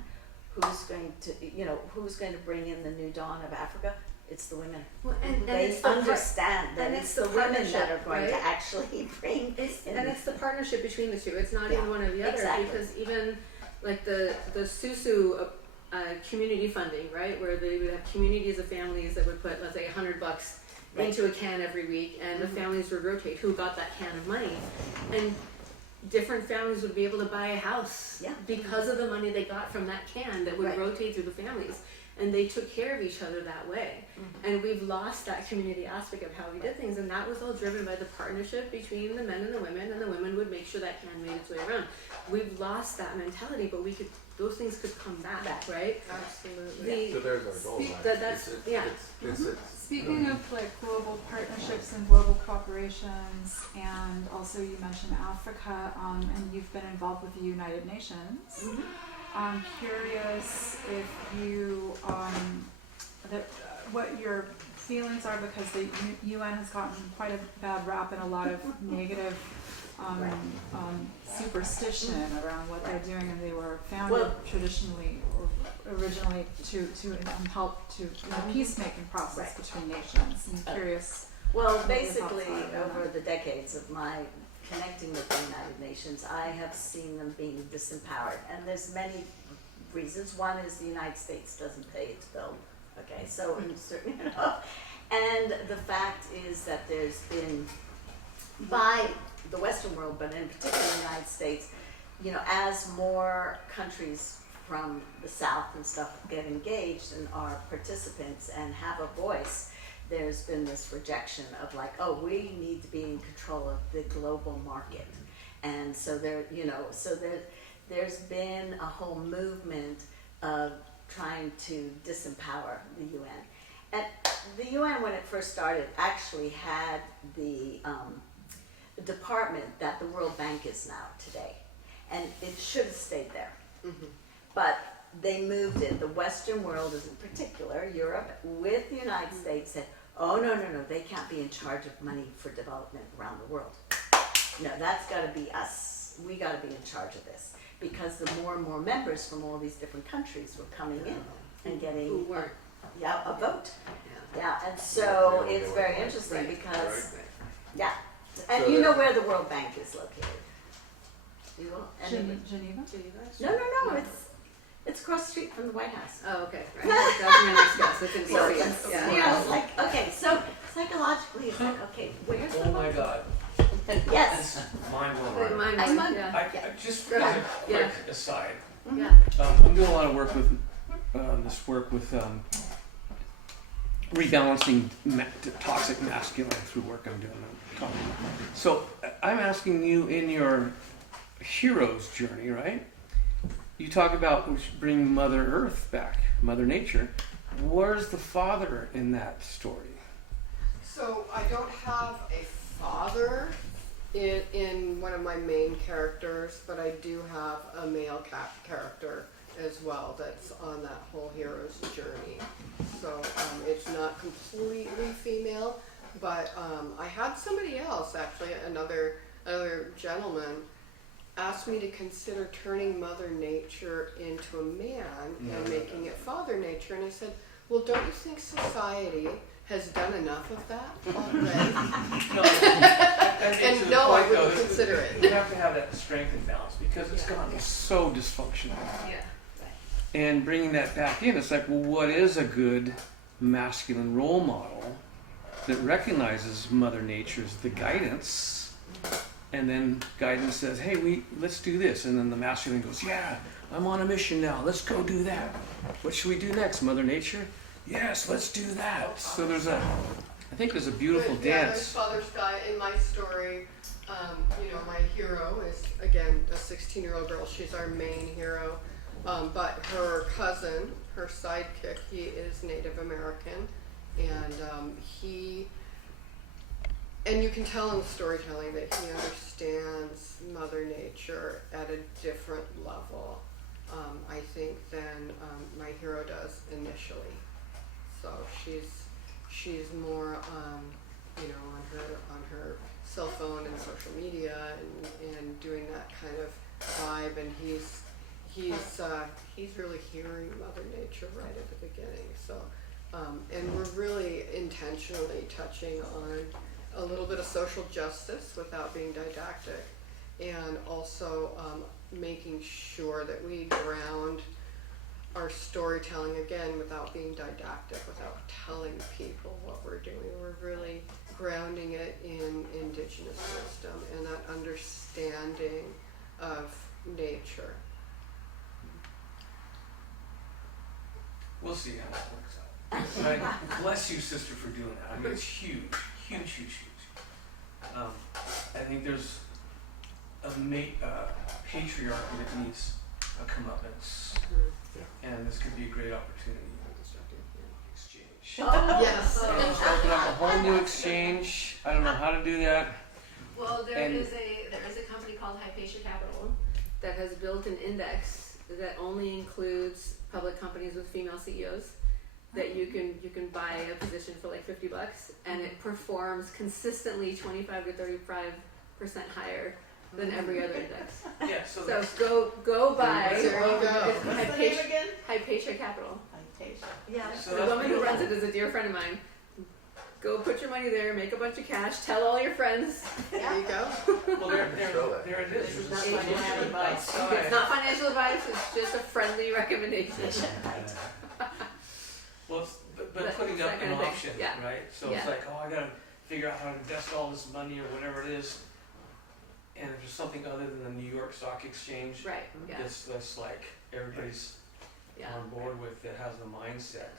who's going to bring in the new dawn of Africa, it's the women. Well, and They it's the understand that and it's it's the the women that partnership, are going to right? actually bring in. And it's the partnership between the two. It's not even Yeah, one or the other, exactly. because even like the Susu community funding, right, where they would have communities of families that would put, let's say, $100 Right. into a can every week, and the families would rotate who got that can of money, and different families would be able to buy a house Yeah. because of the money they got from that can that would Right. rotate through the families. And they took care of each other that way. And we've lost that community aspect of how we did things, and that was all driven by the partnership between the men and the women would make sure that can made its way around. We've lost that mentality, but those things could come back, right? Absolutely. So there's our goal, right? That's, yeah. It's Speaking of like global partnerships and global cooperations, and also you mentioned Africa, and you've been involved with the United Nations. I'm curious if you, what your feelings are, because the UN has gotten quite a bad rap and a lot of negative superstition around what they're doing, and they were founded traditionally or originally to help to the peacemaking process between nations. I'm curious. Well, what your basically, thoughts are on over that. the decades of my connecting with the United Nations, I have seen them being disempowered, and there's many reasons. One is the United States doesn't pay its bill. Okay, so certainly, and the fact is that there's been, by the Western world, but in particular the United States, as more countries from the South and stuff get engaged and are participants and have a voice, there's been this rejection of like, oh, we need to be in control of the global market. And so there's been a whole movement of trying to disempower the UN. And the UN, when it first started, actually had the department that the World Bank is now today. And it should have stayed there. But they moved it. The Western world, is in particular, Europe, with the United States, said, oh, no, they can't be in charge of money for development around the world. no, that's got to be us. We got to be in charge of this because the more and more members from all these different countries were coming in and getting Who weren't. a vote. Yeah. Yeah, and so They it's were very like- interesting because Right. yeah, and So you know that- where the World Bank is located. You will? Geneva? No, it's across the street from the White House. Oh, okay. Right. That was my next guess. It's in So DC. it's, Yeah. you know, it's like, okay, so psychologically it's like, okay, where's the Oh my vote? God, Yes. mind blowing. Like mine I'm was, on- yeah. I just Yeah. as a quick Yeah. aside, Yeah. I'm doing a lot of work with this work with rebalancing toxic masculine through work I'm doing. So I'm asking you in your hero's journey, right? You talk about we should bring Mother Earth back, Mother Nature. Where's the father in that story? So I don't have a father in one of my main characters, but I do have a male character as well that's on that whole hero's journey. So it's not completely female, but I had somebody else, actually, another gentleman, asked me to consider turning Mother Nature into a man and making it Father Nature, and I said, well, don't you think society has done enough of that already? And no, I wouldn't consider it. You have to have that strength and balance because it's gone so dysfunctional. Yeah. And bringing that back in, it's like, well, what is a good masculine role model that recognizes Mother Nature's the guidance, and then guidance says, hey, let's do this, and then the masculine goes, yeah, I'm on a mission now, let's go do that. What should we do next, Mother Nature? Yes, let's do that. So I think there's a beautiful But, yeah, there's dance. Father's Guy in my story. My hero is, again, a 16-year-old girl. She's our main hero. But her cousin, her sidekick, he is Native American. And you can tell in the storytelling that he understands Mother Nature at a different level, I think, than my hero does initially. So she's more, on her cell phone and social media and doing that kind of vibe. And he's really hearing Mother Nature right at the beginning. So, and we're really intentionally touching on a little bit of social justice without being didactic, and also making sure that we ground our storytelling again without being didactic, without telling people what we're doing. We're really grounding it in indigenous wisdom and that understanding of nature. We'll see how that works out. But I bless you, sister, for doing that. I mean, it's huge, huge, huge, huge. I think there's a patriarchy that needs a comeuppance, and this could be a great opportunity. Exchange. Yes. Open up a whole new exchange. I don't know how to do that. Well, there And- is a company called Hypatia Capital that has built an index that only includes public companies with female CEOs. That you can buy a position for like $50, and it performs consistently 25 to 35% higher than every other index. Yeah, so So go buy. There you go. What's the name again? Hypatia Capital. Yeah. So The that's woman who beautiful. runs it is a dear friend of mine. Go put your money there, make a bunch of cash, tell all your friends. There you go. Well, there it is. This is There's not a financial solution advice. outside. It's not financial advice, it's just a friendly recommendation. Well, but That- putting that up kind an of thing. option, Yeah. right? So Yeah. it's like, oh, I gotta figure out how to invest all this money or whatever it is. And if there's something other than the New York Stock Exchange Right, yeah, that's like everybody's yeah. on board with that has the mindset.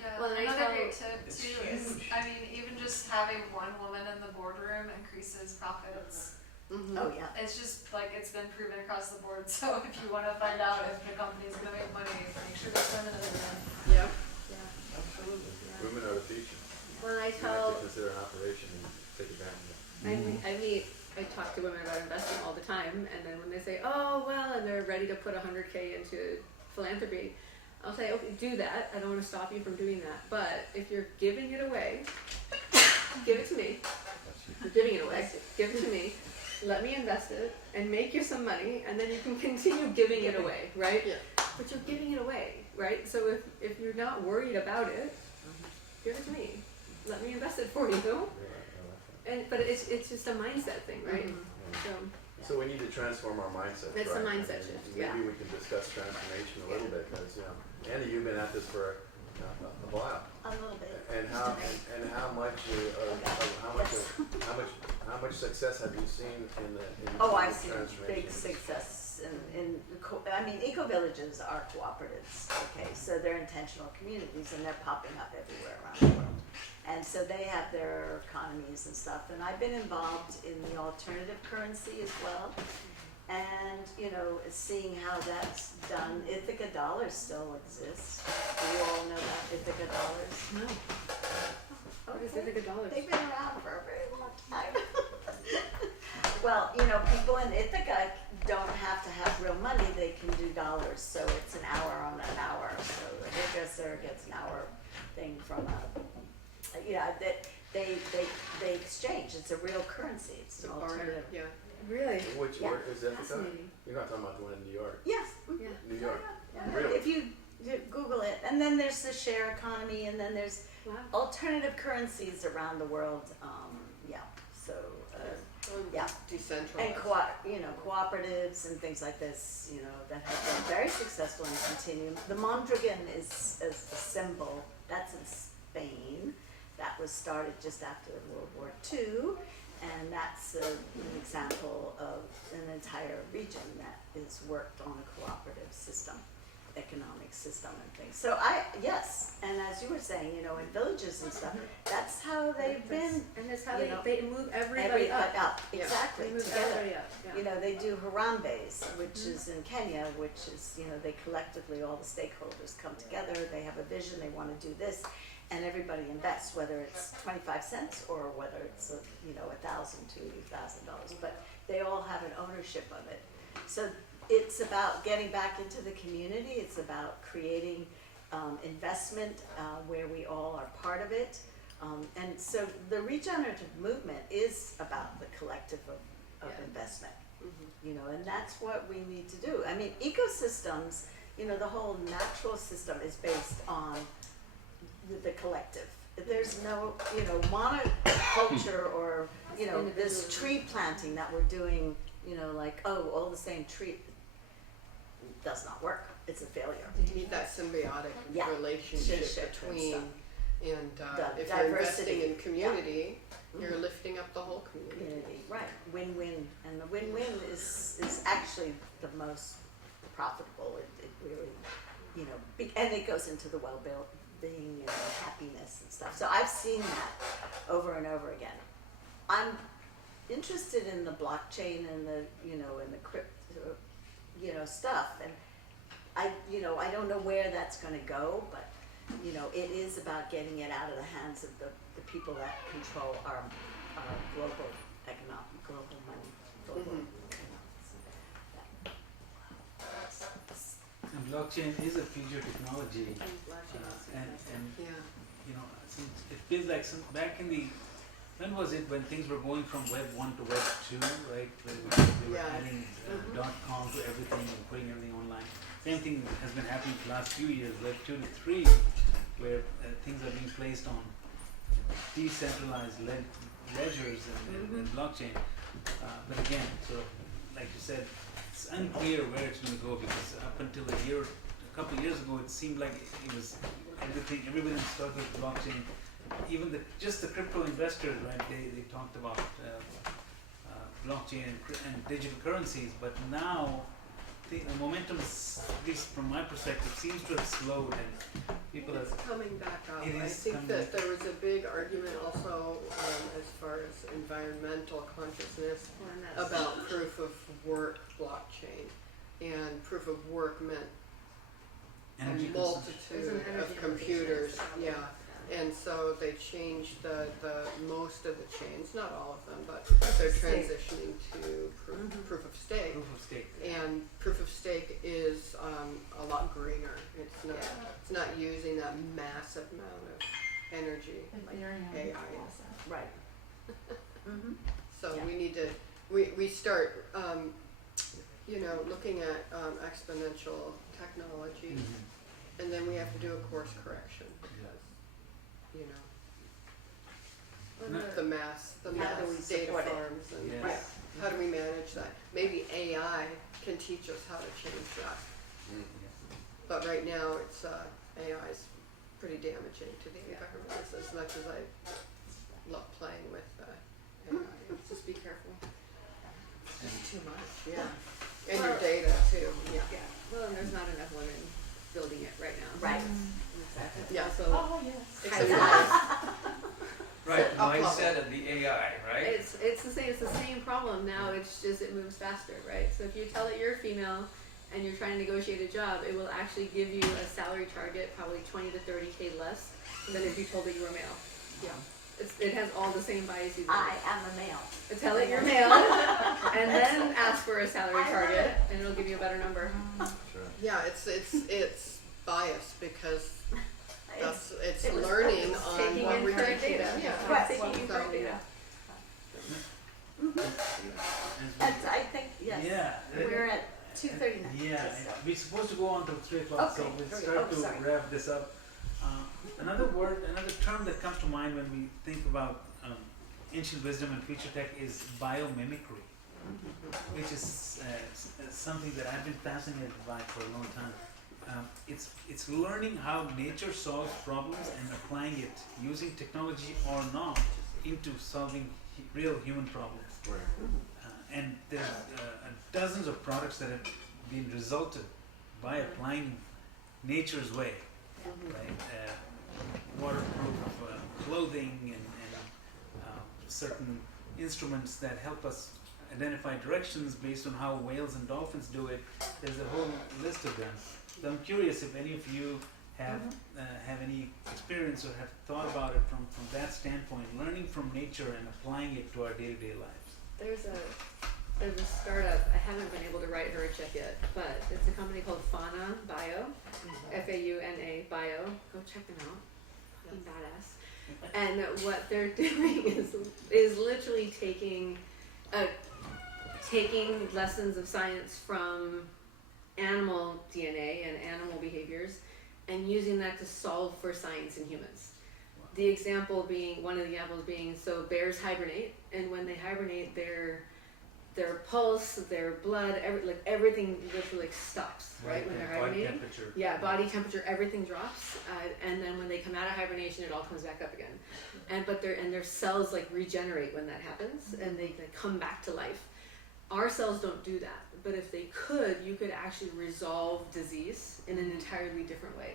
Yeah, Well, and I another tell- great tip It's too is, huge. I mean, even just having one woman in the boardroom increases profits. Mhm. Oh yeah. It's just like it's been proven across the board. So if you want to find out if the company's going to make money, make sure there's women in the room. Yep. Absolutely. Women are the future. When I You have tell, to consider an operation and take advantage of I talk to women about investing all the time, and then when they say, oh, well, and they're ready to put $100K into philanthropy, I'll say, okay, do that. I don't want to stop you from doing that. But if you're giving it away, give it to me. You're giving it away. Give it to me. let me invest it and make you some money, and then you can continue giving it away, right? Yeah. But you're giving it away, right? So if you're not worried about it, give it to me. Let me invest it for you. But it's just a mindset thing, right? So we need to transform our mindset. It's a right? mindset shift, Maybe yeah. we can discuss transformation a little bit, because Andy, you've been at this for a while, A little bit. and how much success have you seen in the Oh, I've seen transformation? big success I mean, eco-villages are cooperatives, okay, so they're intentional communities and they're popping up everywhere around the world. And so they have their economies and stuff, and I've been involved in the alternative currency as well. And, seeing how that's done. Ithaca dollars still exist. Do you all know about Ithaca dollars? No. What is Ithaca dollars? They've been around for a very long time. Well, people in Ithaca don't have to have real money, they can do dollars, so it's an hour on an hour. So a hairdresser gets an hour thing from they exchange. It's a real currency. It's an alternative. Yeah. Really? Which Yeah. word is Ithaca? Fascinating. You're not talking about the one in New York. Yes. Yeah. New York. Yeah. Really? If you Google it, and then there's the share economy, and then there's Wow. alternative currencies around the world. So yeah. Decentralized. And cooperatives and things like this, that have been very successful and continue. The Mondragon is a symbol. That's in Spain. That was started just after World War II, and that's an example of an entire region that is worked on a cooperative system, economic system and things. So yes, and as you were saying, in villages and stuff, that's how they've been. And that's how you know, they move everybody up. Yeah. Exactly, They move together. everybody up. Yeah. They do Harambes, which is in Kenya, which is, they collectively, all the stakeholders come together, they have a vision, they want to do this, and everybody invests, whether it's 25 cents or whether it's, $1,000, $2,000, but they all have an ownership of it. So it's about getting back into the community, it's about creating investment where we all are part of it. And so the regenerative movement is about the collective of investment, and that's what we need to do. I mean, ecosystems, the whole natural system is based on the collective. There's no, monoculture or, this tree planting that we're doing, all the same tree, does not work. It's a failure. You need that symbiotic Yeah. relationship Relationship and between, and The if you're investing diversity. in community, Yeah. you're lifting up the whole community. Community, right, win-win, and the win-win is actually the most profitable. It really, and it goes into the well-being and happiness and stuff. So I've seen that over and over again. I'm interested in the blockchain and the, and the crypto, stuff, and I don't know where that's going to go, but it is about getting it out of the hands of the people that control our global money, global And blockchain is a future technology, and Yeah. since it feels like back in the, when was it when things were going from Web 1 to Web 2, right? When they were Yeah. adding .com to everything and putting everything online. Same thing has been happening for the last few years, Web 2 to 3, where things are being placed on decentralized ledgers and blockchain. But again, sort of like you said, it's unclear where it's going to go, because up until a couple of years ago, it seemed like it was everybody started with blockchain. Even just the crypto investors, right? They talked about blockchain and digital currencies, but now the momentum, at least from my perspective, seems to have slowed, and people It's are. coming back up. It I is think coming that back. there was a big argument also as far as environmental consciousness about proof of work blockchain. And proof of work meant Energy a consumption. multitude There's an energy of computers, implication. And so they changed the most of the chains, not all of them, but they're transitioning to proof of stake. Proof of stake. And proof of stake is a lot greener. It's not using that massive amount of energy like Ethereum AI. also. right. So Yeah. we need to we start, looking at exponential technology, and then we have to do a course correction because, the mass How do we data support it? farms and Yes. how do we manage that? Maybe AI can teach us how to change that. But right now, it's AI is pretty damaging to the environment. As much as I love playing with AI, Just be careful. Too much. yeah, and your data too. Yeah, Well, and there's not enough women building it right now. Right. Exactly. Yeah. So Oh, yes. it's highly- Right, the Up level. mindset of the AI, right? It's the same. It's the same problem now. It's just it moves faster, right? So if you tell it you're female and you're trying to negotiate a job, it will actually give you a salary target probably 20 to 30K less than if you told it you were male. yeah. It has all the same biases. I am a male. Tell it you're male, and then ask for a salary target, and it'll give you a better number. Sure. Yeah, it's biased because it's It was learning it's on taking what in we're current teaching data. them. Yeah, Right. Taking in current So, data. And I think, yes, Yeah. we're at 2:39. Yeah, we're supposed to go on till 3 o'clock, so Okay, we'll sorry. start Oh, to sorry. wrap this up. Another term that comes to mind when we think about ancient wisdom and future tech is biomimicry, which is something that I've been fascinated by for a long time. It's learning how nature solves problems and applying it using technology or not into solving real human problems. And there are dozens of products that have been resulted by applying nature's way, right? Waterproof clothing and certain instruments that help us identify directions based on how whales and dolphins do it. There's a whole list of them. So I'm curious if any of you have any experience or have thought about it from that standpoint, learning from nature and applying it to our day-to-day lives. There's a startup. I haven't been able to write her a check yet, but it's a company called Fauna Bio, Fauna Bio. Go check them out. Fucking badass. And what they're doing is literally taking lessons of science from animal DNA and animal behaviors and using that to solve for science in humans. One of the examples being, so bears hibernate, and when they hibernate, their pulse, their blood, everything literally stops, right? When they're hibernating. Body temperature. Yeah, body temperature, everything drops, and then when they come out of hibernation, it all comes back up again. But their cells regenerate when that happens, and they come back to life. Our cells don't do that, but if they could, you could actually resolve disease in an entirely different way.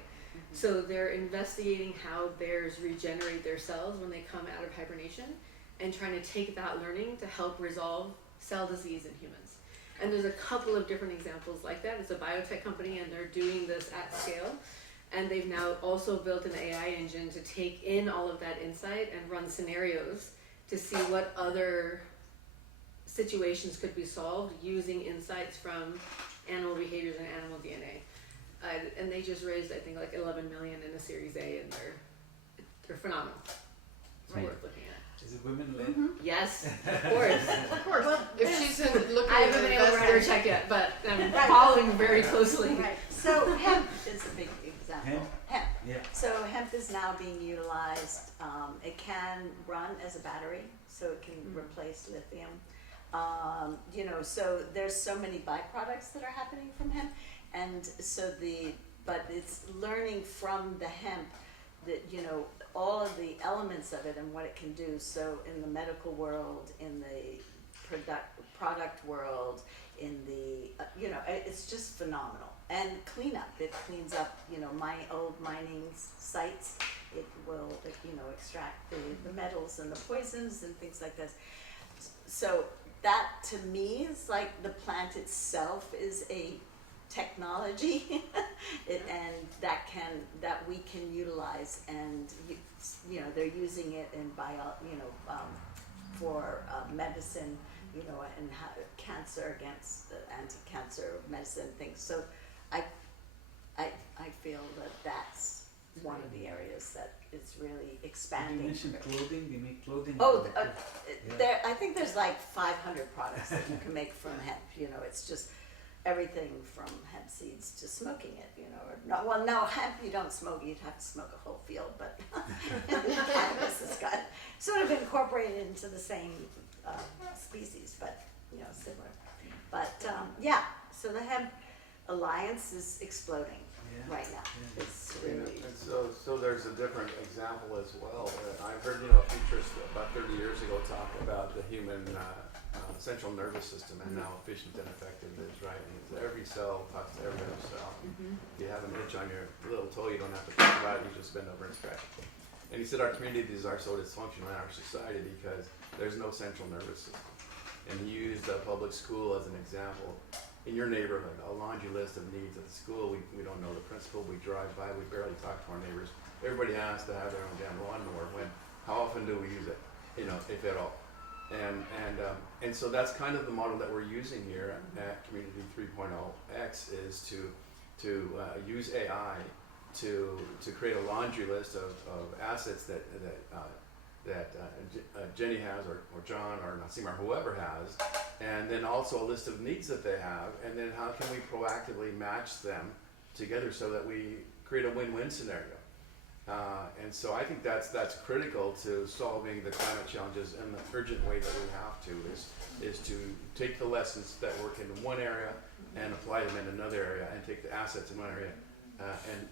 So they're investigating how bears regenerate their cells when they come out of hibernation, and trying to take that learning to help resolve cell disease in humans. And there's a couple of different examples like that. It's a biotech company, and they're doing this at scale. And they've now also built an AI engine to take in all of that insight and run scenarios to see what other situations could be solved using insights from animal behaviors and animal DNA. And they just raised, I think, 11 million in a Series A, and they're phenomenal. It's Right. worth looking at. Is it women-led? Yes, of course. Of course. If she's looking I at haven't been able to write her investing, check yet, but I'm Right. following very closely. Right. So hemp is a big example. Hemp? Yeah. So hemp is now being utilized. It can run as a battery, so it can replace lithium. So there's so many byproducts that are happening from hemp, and but it's learning from the hemp that all of the elements of it and what it can do. So in the medical world, in the product world, in the it's just phenomenal. And cleanup, it cleans up my old mining sites. It will extract the metals and the poisons and things like this. So that to me is like the plant itself is a technology and that we can utilize, and they're using it in for medicine, and cancer, against the anti-cancer medicine things. So I feel that that's one of the areas that is really You expanding. mentioned clothing. They make clothing. Oh, out of there. I think there's like 500 products that you can make from hemp. You know, it's just everything from hemp seeds to smoking it. You know, or not. Well, no, hemp you don't smoke. You'd have to smoke a whole field, but cannabis has got sort of incorporated into the same species, but you know, similar. But yeah, so the hemp alliance is exploding right now. It's really. And so there's a different example as well. I've heard, you know, a futurist about 30 years ago talk about the human central nervous system and how efficient and effective it is, right? And every cell talks to every other cell. If you have an itch on your little toe, you don't have to think about it, you just bend over and scratch it. And he said our communities are so dysfunctional in our society because there's no central nervous system. And he used a public school as an example. In your neighborhood, a laundry list of needs at the school, we don't know the principal, we drive by, we barely talk to our neighbors. Everybody has to have their own damn lawnmower. How often do we use it? You know, if at all. And so that's kind of the model that we're using here at Community 3.0X is to use AI to create a laundry list of assets that Jenny has or John or Nassim or whoever has, and then also a list of needs that they have, and then how can we proactively match them together so that we create a win-win scenario. And so I think that's critical to solving the climate challenges, and the urgent way that we have to is to take the lessons that work in one area and apply them in another area, and take the assets in one area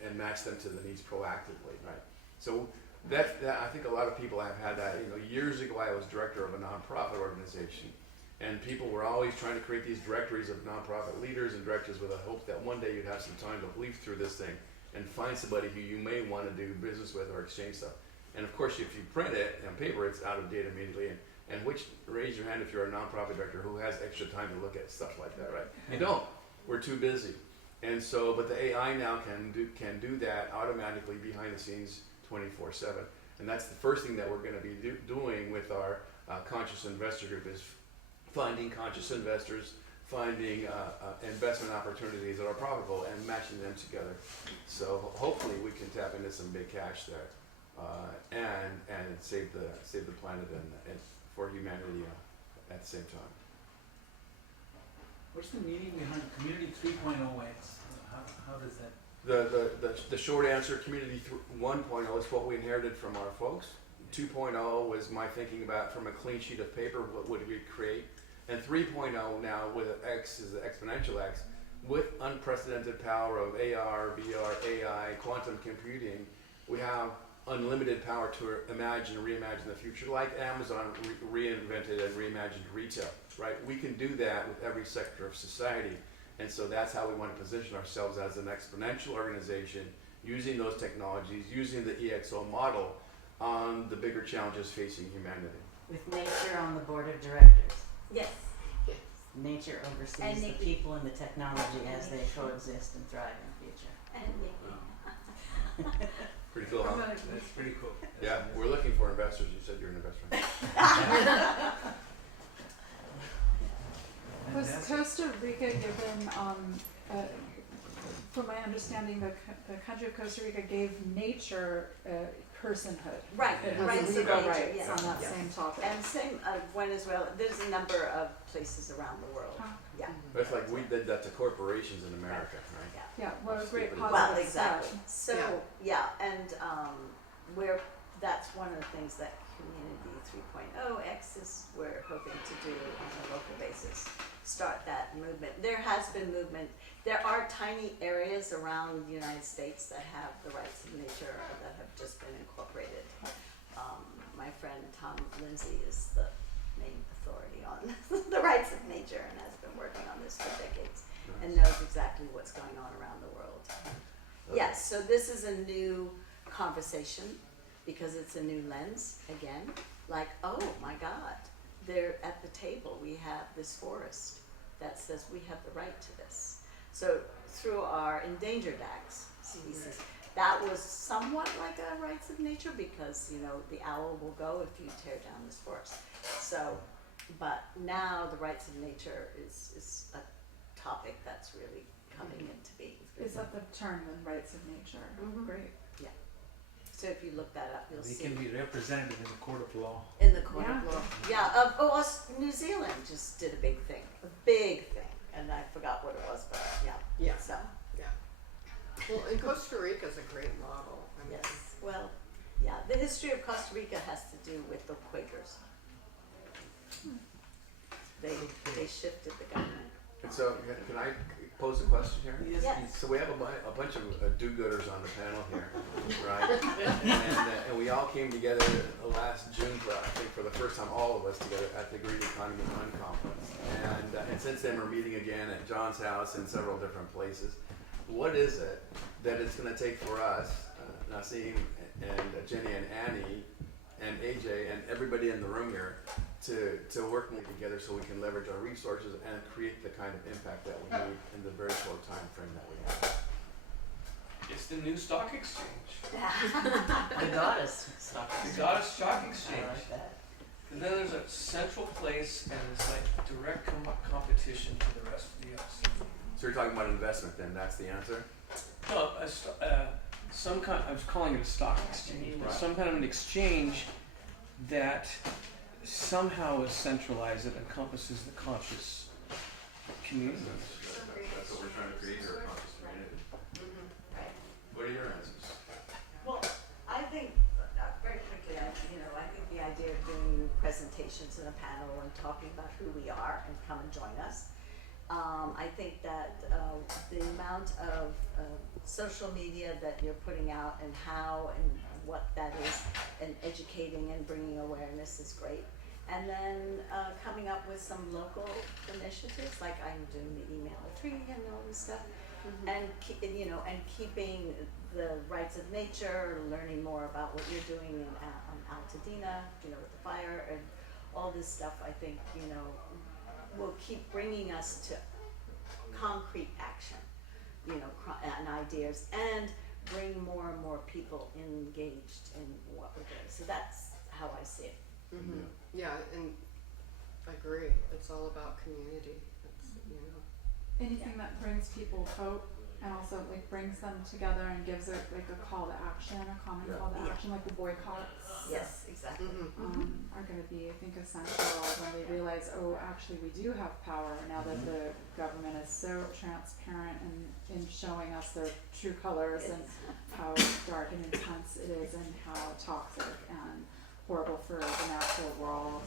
and match them to the needs proactively, right? So that I think a lot of people have had that. You know, years ago I was director of a nonprofit organization, and people were always trying to create these directories of nonprofit leaders and directors with a hope that one day you'd have some time to leaf through this thing and find somebody who you may want to do business with or exchange stuff. And of course, if you print it on paper, it's out of date immediately. And raise your hand if you're a nonprofit director who has extra time to look at stuff like that, right? You don't. We're too busy. And so, but the AI now can do that automatically behind the scenes 24/7. And that's the first thing that we're going to be doing with our conscious investor group is finding conscious investors, finding investment opportunities that are profitable and matching them together. So hopefully we can tap into some big cash there and save the planet and for humanity at the same time. What's the meaning behind Community 3.0X? How does that? The short answer, Community 1.0 is what we inherited from our folks. 2.0 was my thinking about from a clean sheet of paper, what would we create? And 3.0 now with X is the exponential X, with unprecedented power of AR, VR, AI, quantum computing, we have unlimited power to imagine, reimagine the future, like Amazon reinvented and reimagined retail, right? We can do that with every sector of society. And so that's how we want to position ourselves as an exponential organization, using those technologies, using the EXO model on the bigger challenges facing humanity. With nature on the board of directors. Yes. Nature oversees And the Niki. people and the technology as they coexist and thrive in the future. And Niki. Pretty cool, huh? That's pretty cool. Yeah, we're looking for investors. You said you're an investor. Was Fantastic. Costa Rica given, from my understanding, the country of Costa Rica gave nature personhood. Right, It has rights of legal nature, rights yes. on that Yes. same topic. And same Venezuela. There's a number of places around the world. Huh. Yeah. That's like we did that to corporations in America, right? Yeah. Yeah, what a great Stupid. positive Well, exactly. step. So and that's one of the things that Community 3.0X is we're hoping to do on a local basis. Start that movement. There has been movement. There are tiny areas around the United States that have the rights of nature that have just been incorporated. My friend Tom Lindsay is the main authority on the rights of nature and has been working on this for decades and knows exactly what's going on around the world. Yes, so this is a new conversation because it's a new lens again. Like, oh my God, they're at the table. We have this forest that says we have the right to this. So through our endangered acts species, that was somewhat like a rights of nature because, you know, the owl will go if you tear down this forest. So, but now the rights of nature is a topic that's really coming into being. Is that the term, the rights of nature? Mhm. Great. So if you look that up, you'll They see. can be representative in the court of law. In the court Yeah. of law. Yeah, New Zealand just did a big thing. And I forgot what it was, but yeah. Yeah. So, Well, and Costa Rica is a great model. I mean, yes. Well, yeah, the history of Costa Rica has to do with the Quakers. They shifted the government. And so, can I pose a question here? Yes. So we have a bunch of do-gooders on the panel here, right? and we all came together last June, I think, for the first time, all of us together at the Green Economy Fund Conference. And since then, we're meeting again at John's house in several different places. What is it that it's going to take for us, Nasim and Jenni and Annie and AJ and everybody in the room here, to work together so we can leverage our resources and create the kind of impact that we need in the very short time frame that we have? It's the new stock exchange. The goddess stock The exchange. goddess stock I exchange. like that. And then there's a central place, and it's like direct competition to the rest of the LC. So you're talking about investment then, that's the answer? No, some kind. I was calling it a stock exchange, but Right. some kind of an exchange that somehow is centralized that encompasses the conscious community. That's what we're trying to create here, a conscious community. What are your answers? Well, I think, very quickly, I think the idea of doing presentations in a panel and talking about who we are and come and join us. I think that the amount of social media that you're putting out and how and what that is, and educating and bringing awareness is great. And then coming up with some local initiatives, like I'm doing the email tree and all this stuff, and keeping the rights of nature, learning more about what you're doing in Altadena, with the fire and all this stuff. I think will keep bringing us to concrete action, and ideas, and bring more and more people engaged in what we're doing. So that's how I see it. Yeah, and I agree. It's all about community. Anything that brings people hope and also like brings them together and gives it like a call to action, a common call to action, like the boycotts. Yes, exactly. Are going to be, I think, essential when they realize, oh, actually, we do have power now that the government is so transparent in showing us their true colors and how dark and intense it is and how toxic and horrible for the natural world.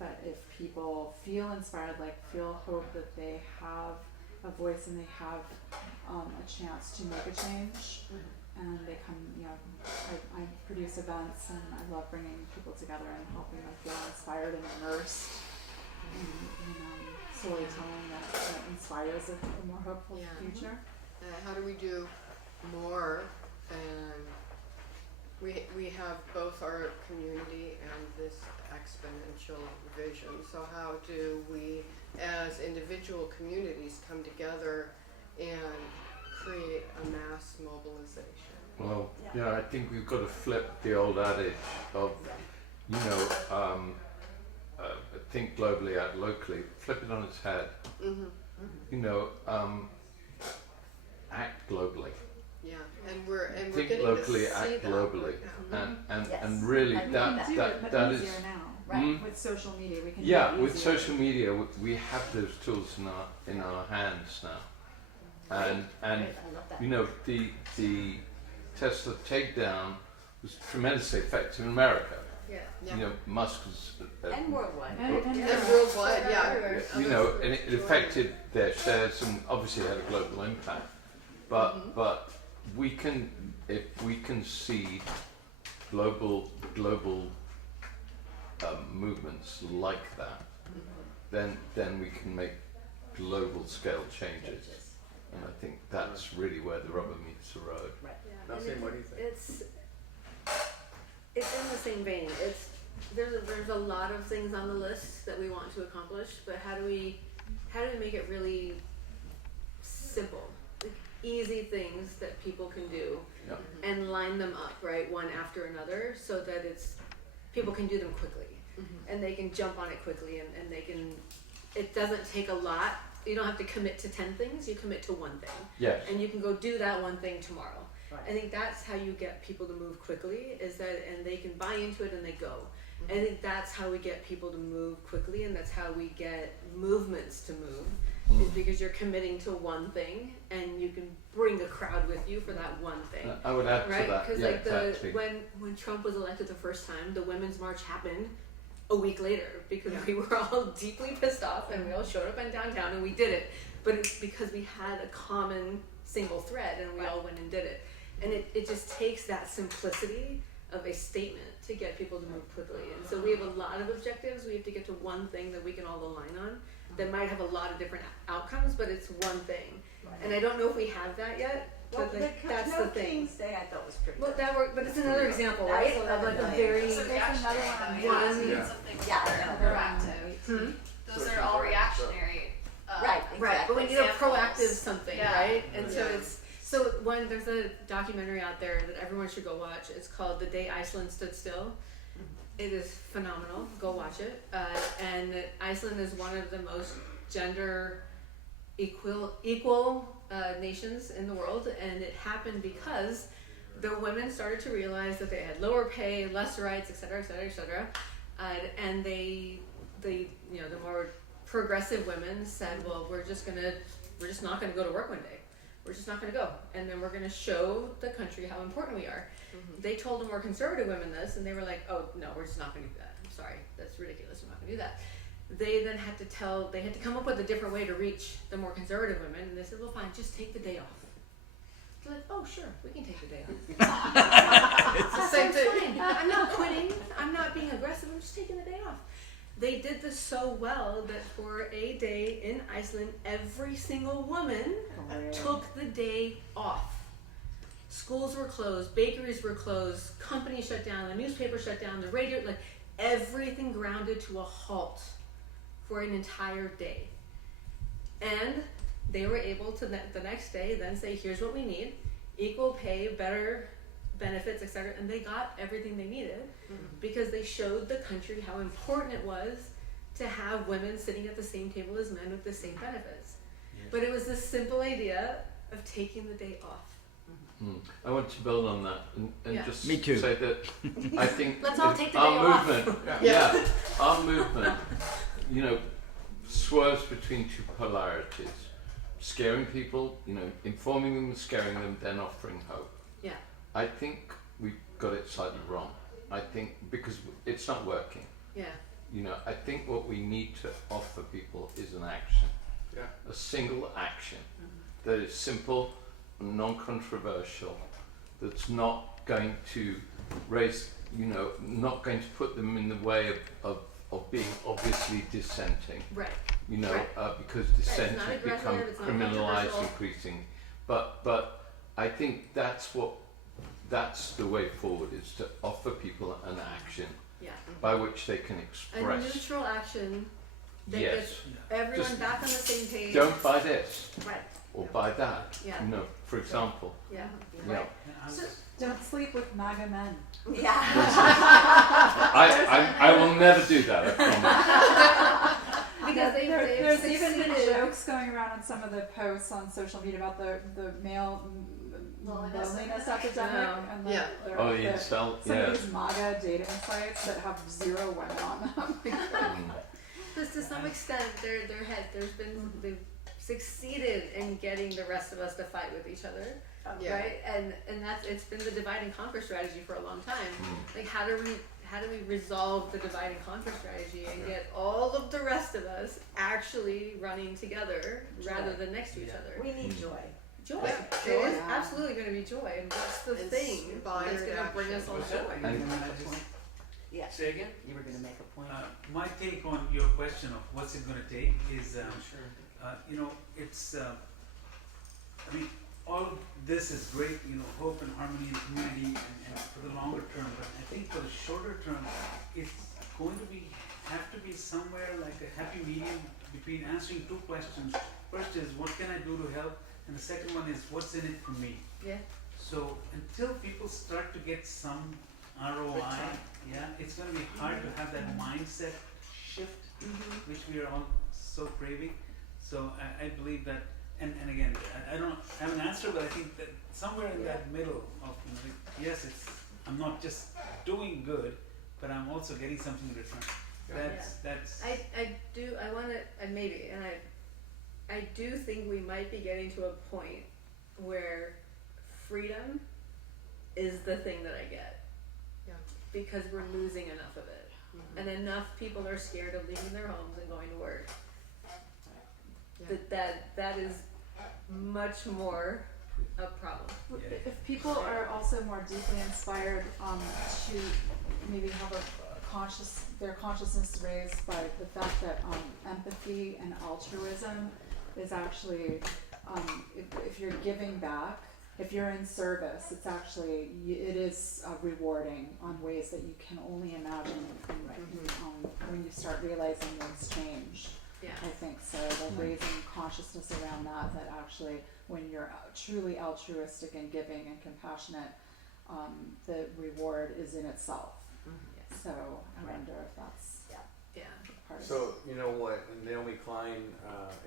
But if people feel inspired, feel hope that they have a voice and they have a chance to make a change, and they come, I produce events and I love bringing people together and helping them feel inspired and immersed in storytelling that inspires a more hopeful future. How do we do more than we have both our community and this exponential vision? So how do we, as individual communities, come together and create a mass mobilization? Well, I think we've got to flip the old adage of, think globally, act locally. Flip it on its head. Act globally. Yeah, and we're Think getting locally, to see act that globally, right now. and really And that we can do it, but that easier is. now, Mm. with social media. We can Yeah, do it with easier. social media, we have those tools in our hands now, and I love that. the Tesla takedown was tremendously effective in America. Yeah. Musk was And worldwide. And And worldwide, and it affected their shares and obviously had a global impact. But we can, if we can see global movements like that, then we can make global scale changes. And I think that's really where the rubber meets the road. Right. Now, Sam, what do you think? It's in the same vein. There's a lot of things on the list that we want to accomplish, but how do we make it really simple, like easy things that people can do, and line them up one after another, so that people can do them quickly, and they can jump on it quickly, and they can. It doesn't take a lot. You don't have to commit to 10 things. You commit to one thing, Yes. and you can go do that one thing tomorrow. Right. I think that's how you get people to move quickly, is that, and they can buy into it and they go. I think that's how we get people to move quickly, and that's how we get movements to move, is because you're committing to one thing and you can bring a crowd with you for that one thing. I would add Right? to that. Because Yeah, like exactly. when Trump was elected the first time, the Women's March happened a week later because we were all deeply pissed off and we all showed up in downtown and we did it. But it's because we had a common single thread and we all went and did it. And it just takes that simplicity of a statement to get people to move quickly. And so we have a lot of objectives. We have to get to one thing that we can all align on that might have a lot of different outcomes, but it's one thing. And I don't know if we have that yet, Well, but like, that's no the thing. King's Day I thought was pretty Well, good. that worked, but it's another example, That's right? what Of like a I'm very So There's another one. One- Yeah. Something Yeah, proactive. Those are all reactionary. Right, right, but we need a examples. proactive something, Yeah. right? And so there's a documentary out there that everyone should go watch. It's called The Day Iceland Stood Still. It is phenomenal. Go watch it. And Iceland is one of the most gender equal nations in the world, and it happened because the women started to realize that they had lower pay, less rights, et cetera, et cetera, et cetera. And they, the more progressive women said, well, we're just not gonna go to work one day. We're just not gonna go. And then we're gonna show the country how important we are. They told the more conservative women this, and they were like, oh, no, we're just not gonna do that. I'm sorry, that's ridiculous, we're not gonna do that. They then had to come up with a different way to reach the more conservative women, and they said, well, fine, just take the day off. They're like, oh, sure, we can take the day off. It's the same thing. I'm not quitting. I'm not being aggressive. I'm just taking the day off. They did this so well that for a day in Iceland, every single woman took the day off. Schools were closed, bakeries were closed, companies shut down, the newspaper shut down, the radio, like everything grounded to a halt for an entire day. And they were able to the next day then say, here's what we need, equal pay, better benefits, etc. And they got everything they needed because they showed the country how important it was to have women sitting at the same table as men with the same benefits. But it was this simple idea of taking the day off. I want to build on that and Yeah. just Me too. say that I think Let's all that take the our day off. movement, our movement, swerves between two polarities: scaring people, informing them, scaring them, then offering hope. Yeah. I think we've got it slightly wrong. I think because it's not working. Yeah. I think what we need to offer people is an action, a single action that is simple, non-controversial, that's not going to raise, not going to put them in the way of being obviously dissenting. Right. Because It's dissenting not aggressive, become it's not criminalized controversial. increasingly. But I think that's the way forward, is to offer people an action Yeah. by which they can A express. neutral action that Yes. gets everyone Just back on the same page. Don't buy this Right. or buy that. Yeah. For example. Yeah. Yeah. So don't sleep with MAGA men. Yeah. I will never do that, I promise. Because There's even been succeeded. jokes going around on some of the posts on social media about the male loneliness epidemic and Yeah. Oh, the incel, some yeah. of these MAGA dating sites that have 0 women on them. Because to some extent, they've succeeded in getting the rest of us to fight with each other, right? And it's been the divide and conquer strategy for a long time. Like how do we resolve the divide and conquer strategy and get all of the rest of us actually running together rather than next to each other? We need joy. Joy. Yeah. It is absolutely going to be joy, and that's the thing Inspired that's going to bring us all joy. Yeah. Say again? You were gonna make a point. My take on your question of what's it going to take is, it's, all of this is great, hope and harmony and community and for the longer term, but I think for the shorter term, it's going to have to be somewhere like a happy medium between answering two questions. First is, what can I do to help? And the second one is, what's in it for me? Yeah. So until people start to get some ROI, it's going to be hard to have that mindset shift, which we are all so craving. So I believe that, and again, I haven't answered answer, but I think that somewhere in that middle of, yes, I'm not just doing good, but I'm also getting something in return. That's. I do think we might be getting to a point where freedom is the thing that I get. Yeah. Because we're losing enough of it. And enough people are scared of leaving their homes and going to work. That is much more a problem. If people are also more deeply inspired to maybe have their consciousness raised by the fact that empathy and altruism is actually, if you're giving back, if you're in service, it's actually, it is rewarding on ways that you can only imagine when you start realizing things change. Yeah. I think so, like raising consciousness around that actually when you're truly altruistic and giving and compassionate, the reward is in itself. So I wonder if that's part of it. So, you know what, Naomi Klein,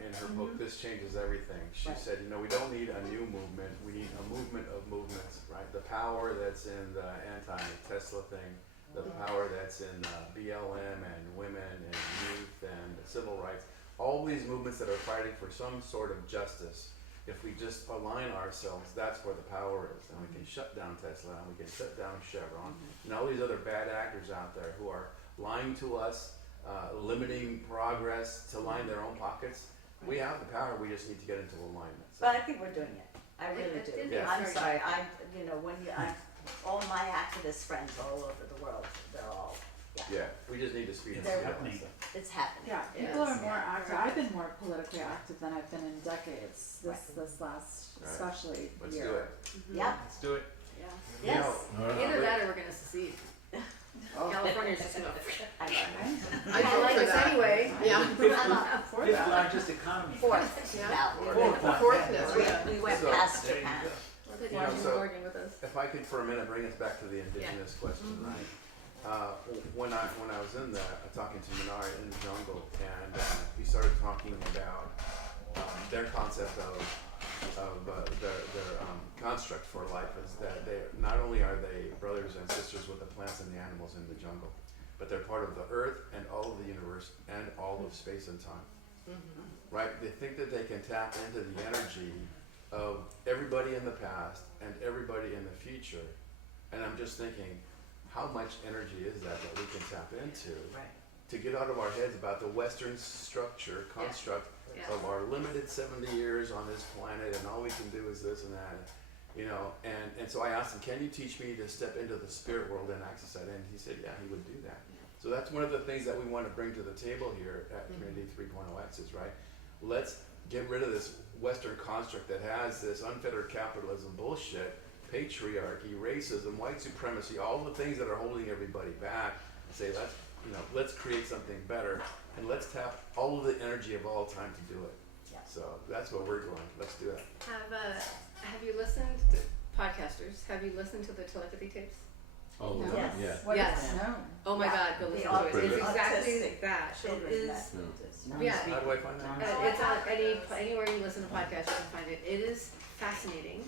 in her book, This Changes Everything, she said, we don't need a new movement, we need a movement of movements, right? The power that's in the anti-Tesla thing, the power that's in BLM and women and youth and civil rights, all these movements that are fighting for some sort of justice, if we just align ourselves, that's where the power is. And we can shut down Tesla, and we can shut down Chevron, and all these other bad actors out there who are lying to us, limiting progress to line their own pockets. We have the power, we just need to get into alignment. So. But I think we're doing it. I really do. Yeah. I'm sorry. All my activist friends all over the world, they're all, Yeah, we just need to speed it They're up. happening. it's happening. Yeah, people are more active. I've been more politically active than I've been in decades. This last, especially Let's year. do it. Yeah. Let's do it. Yes. Either that or we're gonna secede. California's just gonna. I know. I like us anyway. Yeah. Fifth largest economy. Fourth. Yeah. Now, Fourth. we went So- past There you Japan. go. So- Working with us. If I could for a minute bring us back to the indigenous question, right? When I was in there talking to Minari in the jungle, and we started talking about their concept of their construct for life is that they not only are they brothers and sisters with the plants and the animals in the jungle, but they're part of the earth and all of the universe and all of space and time. Right? They think that they can tap into the energy of everybody in the past and everybody in the future. And I'm just thinking, how much energy is that we can tap into to get out of our heads about the Western construct of our limited 70 years on this planet, and all we can do is this and that, and so I asked him, can you teach me to step into the spirit world and access that? And he said, yeah, he would do that. So that's one of the things that we want to bring to the table here at Community 3.0X is, right, let's get rid of this Western construct that has this unfettered capitalism bullshit, patriarchy, racism, white supremacy, all the things that are holding everybody back, and say, let's create something better, and let's tap all of the energy of all time to do it. Yeah. So that's what we're doing. Let's do it. Have you listened to podcasters? Have you listened to the telepathy tapes? Oh, Yes. yeah. What Yes. is known? Oh my God, go listen to it. It's exactly Autistic that. children It is. that Yeah. How do I find that? It's on anywhere you listen to podcasts, you can find it. It is fascinating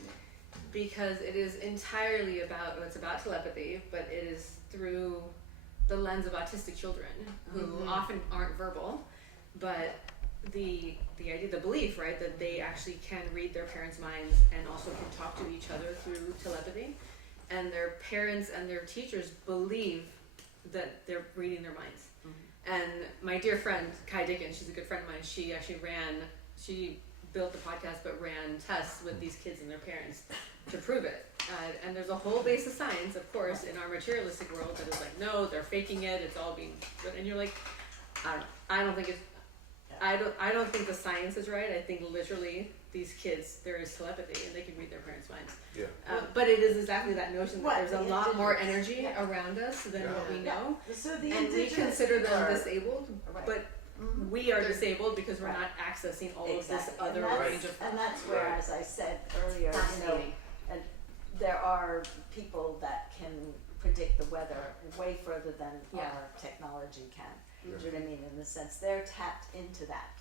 because it is entirely about, it's about telepathy, but it is through the lens of autistic children who often aren't verbal, but the idea, the belief, right, that they actually can read their parents' minds and also can talk to each other through telepathy, and their parents and their teachers believe that they're reading their minds. And my dear friend Kai Dickens, she's a good friend of mine, she actually built the podcast but ran tests with these kids and their parents to prove it. And there's a whole base of science, of course, in our materialistic world that is like, no, they're faking it, it's all being, and you're like, I don't think the science is right. I think literally these kids, there is telepathy and they can read their parents' minds. Yeah. But it is exactly that notion that What, there's a the lot more indigenous- energy around us than what we know. So the And we indigenous consider them are- disabled, Right. but we are disabled because we're not accessing all of this other range of. And that's where, Right. as I said earlier, Fascinating. and there are people that can predict the weather way further than Yeah. our technology can. Yeah. Do you know what I mean? In the sense they're tapped into that,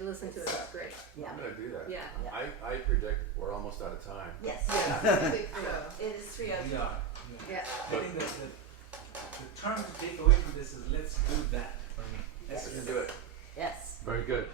Listening to it, it's great. Yeah. I'm gonna do that. Yeah. I predict we're almost out of time. Yes. I think so. It is 3:02. We are. Yeah. I think that the term to take away from this is let's do that. Let's do it. Yes. Very good.